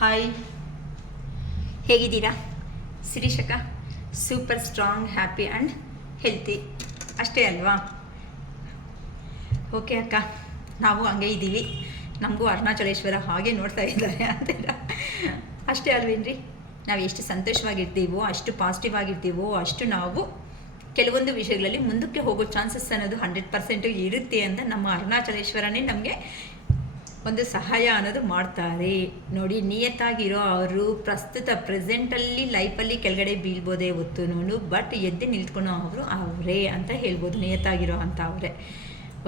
Hi, ಹೇಗಿದ್ದೀರಾ? ಶಿರೀಷಕ್ಕ super strong, happy and healthy ಅಷ್ಟೇ ಅಲ್ವಾ? ಓಕೆ ಅಕ್ಕ, ನಾವು ಹಂಗೆ ಇದ್ದೀವಿ. ನಮಗೂ ಅರುಣಾಚಲೇಶ್ವರ ಹಾಗೆ ನೋಡ್ತಾ ಇದ್ದಾರೆ ಅಂತೀರ, ಅಷ್ಟೇ ಅಲ್ವೇನ್ರಿ? ನಾವು ಎಷ್ಟು ಸಂತೋಷವಾಗಿರ್ತೀವೋ, ಅಷ್ಟು ಪಾಸಿಟಿವ್ ಆಗಿರ್ತೀವೋ, ಅಷ್ಟು ನಾವು ಕೆಲವೊಂದು ವಿಷಯಗಳಲ್ಲಿ ಮುಂದಕ್ಕೆ ಹೋಗೋ ಚಾನ್ಸಸ್ ಅನ್ನೋದು 100% ಇರುತ್ತೆ ಅಂತ ನಮ್ಮ ಅರುಣಾಚಲೇಶ್ವರನೇ ನಮಗೆ ಒಂದು ಸಹಾಯ ಅನ್ನೋದು ಮಾಡ್ತಾರೆ. ನೋಡಿ, ನಿಯತ್ತಾಗಿರೋ ಅವರು ಪ್ರಸ್ತುತ ಪ್ರೆಸೆಂಟಲ್ಲಿ ಲೈಫಲ್ಲಿ ಕೆಳಗಡೆ ಬೀಳ್ಬೋದೇ ಹೊತ್ತು ಬಟ್ ಎದ್ದು ನಿಲ್ತ್ಕೊಳೋ ಅವರು ಅವರೇ ಅಂತ ಹೇಳ್ಬೋದು, ನಿಯತ್ತಾಗಿರೋ ಅಂತ ಅವರೇ.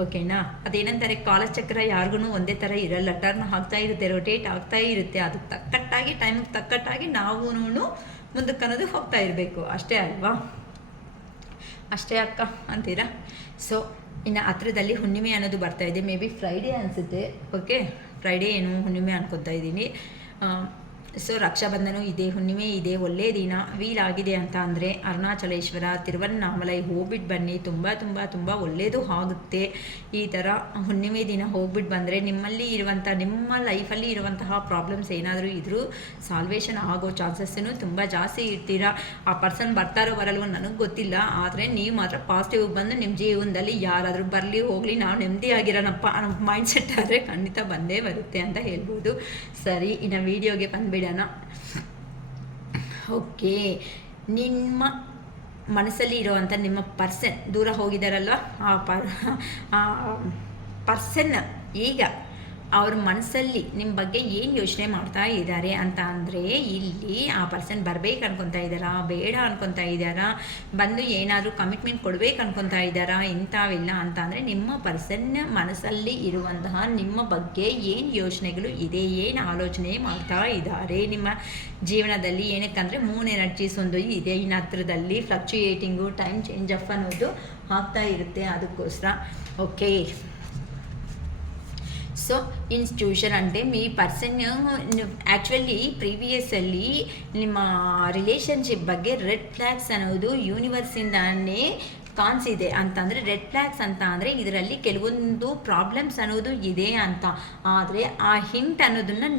ಓಕೆನಾ? ಅದೇನಂತಾರೆ, ಕಾಲಚಕ್ರ ಯಾರಿಗೂ ಒಂದೇ ಥರ ಇರಲ್ಲ, ಟರ್ನ್ ಆಗ್ತಾ ಇರುತ್ತೆ, ರೊಟೇಟ್ ಆಗ್ತಾ ಇರುತ್ತೆ. ಅದಕ್ಕೆ ತಕ್ಕಟ್ಟಾಗಿ, ಟೈಮಿಗೆ ತಕ್ಕಟ್ಟಾಗಿ ನಾವು ಮುಂದಕ್ಕೆ ಅನ್ನೋದು ಹೋಗ್ತಾ ಇರಬೇಕು, ಅಷ್ಟೇ ಅಲ್ವಾ? ಅಷ್ಟೇ ಅಕ್ಕ ಅಂತೀರಾ? ಸೊ ಇನ್ನು ಹತ್ರದಲ್ಲಿ ಹುಣ್ಣಿಮೆ ಅನ್ನೋದು ಬರ್ತಾ ಇದೆ. ಮೇ ಬಿ ಫ್ರೈಡೇ ಅನಿಸುತ್ತೆ. ಓಕೆ, ಫ್ರೈಡೇ ಏನು ಹುಣ್ಣಿಮೆ ಅನ್ಕೊತಾ ಇದ್ದೀನಿ. ಸೊ ರಕ್ಷಾಬಂಧನ ಇದೆ, ಹುಣ್ಣಿಮೆ ಇದೆ, ಒಳ್ಳೆಯ ದಿನ ವೀಲ್ ಆಗಿದೆ ಅಂತ ಅಂದರೆ ಅರುಣಾಚಲೇಶ್ವರ, ತಿರುವಣ್ಣಾಮಲೈ ಹೋಗ್ಬಿಟ್ಟು ಬನ್ನಿ. ತುಂಬ ತುಂಬ ತುಂಬ ಒಳ್ಳೆಯದು ಆಗುತ್ತೆ. ಈ ಥರ ಹುಣ್ಣಿಮೆ ದಿನ ಹೋಗ್ಬಿಟ್ಟು ಬಂದರೆ ನಿಮ್ಮಲ್ಲಿ ಇರುವಂಥ, ನಿಮ್ಮ ಲೈಫಲ್ಲಿ ಇರುವಂತಹ ಪ್ರಾಬ್ಲಮ್ಸ್ ಏನಾದರೂ ಇದ್ದರೂ ಸಾಲ್ವೇಷನ್ ಆಗೋ ಚಾನ್ಸಸ್ಸನ್ನು ತುಂಬ ಜಾಸ್ತಿ ಇರ್ತೀರಾ. ಆ ಪರ್ಸನ್ ಬರ್ತಾರೋ ಬರಲ್ವೋ ನನಗೆ ಗೊತ್ತಿಲ್ಲ, ಆದರೆ ನೀವು ಮಾತ್ರ ಪಾಸಿಟಿವ್ ಬಂದು ನಿಮ್ಮ ಜೀವನದಲ್ಲಿ ಯಾರಾದರೂ ಬರಲಿ ಹೋಗಲಿ ನಾವು ನೆಮ್ಮದಿಯಾಗಿರೋಣಪ್ಪ ಅನ್ನೋ ಮೈಂಡ್ ಸೆಟ್ ಆದರೆ ಖಂಡಿತ ಬಂದೇ ಬರುತ್ತೆ ಅಂತ ಹೇಳ್ಬೋದು. ಸರಿ, ಇನ್ನು ವೀಡಿಯೋಗೆ ಬಂದುಬಿಡೋಣ. ಓಕೆ, ನಿಮ್ಮ ಮನಸ್ಸಲ್ಲಿ ಇರೋವಂಥ ನಿಮ್ಮ ಪರ್ಸನ್ ದೂರ ಹೋಗಿದ್ದಾರಲ್ವ, ಆ ಪರ್ಸನ್ ಈಗ ಅವ್ರ ಮನಸ್ಸಲ್ಲಿ ನಿಮ್ಮ ಬಗ್ಗೆ ಏನು ಯೋಚನೆ ಮಾಡ್ತಾ ಇದ್ದಾರೆ ಅಂತ ಅಂದರೆ, ಇಲ್ಲಿ ಆ ಪರ್ಸನ್ ಬರಬೇಕು ಅನ್ಕೊತಾ ಇದ್ದಾರಾ, ಬೇಡ ಅನ್ಕೊತಾ ಇದ್ದಾರಾ, ಬಂದು ಏನಾದರೂ ಕಮಿಟ್ಮೆಂಟ್ ಕೊಡಬೇಕು ಅನ್ಕೊತಾ ಇದ್ದಾರಾ, ಇಂಥವೆಲ್ಲ ಅಂತ ಅಂದರೆ ನಿಮ್ಮ ಪರ್ಸನ್ ಮನಸ್ಸಲ್ಲಿ ಇರುವಂತಹ ನಿಮ್ಮ ಬಗ್ಗೆ ಏನು ಯೋಚನೆಗಳು ಇದೆ, ಏನು ಆಲೋಚನೆ ಮಾಡ್ತಾ ಇದ್ದಾರೆ ನಿಮ್ಮ ಜೀವನದಲ್ಲಿ. ಏನಕ್ಕಂದರೆ ಮೂನ್ ಎನರ್ಜೀಸ್ ಒಂದು ಇದೆ, ಇನ್ನು ಹತ್ರದಲ್ಲಿ ಫ್ಲಕ್ಚುಯೇಟಿಂಗು, ಟೈಮ್ ಚೇಂಜ್ ಆಫ್ ಅನ್ನೋದು ಆಗ್ತಾ ಇರುತ್ತೆ, ಅದಕ್ಕೋಸ್ಕರ. ಓಕೆ, సో ఇన్స్టిట్యూషన్ అంటే మీ పర్సన్ యాక్చువల్లీ ಪ್ರೀವಿಯಸ್ಸಲ್ಲಿ ನಿಮ್ಮ ರಿಲೇಷನ್ಶಿಪ್ ಬಗ್ಗೆ ರೆಡ್ ಫ್ಲ್ಯಾಗ್ಸ್ ಅನ್ನೋದು ಯೂನಿವರ್ಸಿಂದಾನೇ ಕಾಣಿಸಿದೆ. ಅಂತಂದರೆ ರೆಡ್ ಫ್ಲ್ಯಾಗ್ಸ್ ಅಂತ ಅಂದರೆ ಇದರಲ್ಲಿ ಕೆಲವೊಂದು ಪ್ರಾಬ್ಲಮ್ಸ್ ಅನ್ನೋದು ಇದೆ ಅಂತ. ಆದರೆ ಆ ಹಿಂಟ್ ಅನ್ನೋದನ್ನು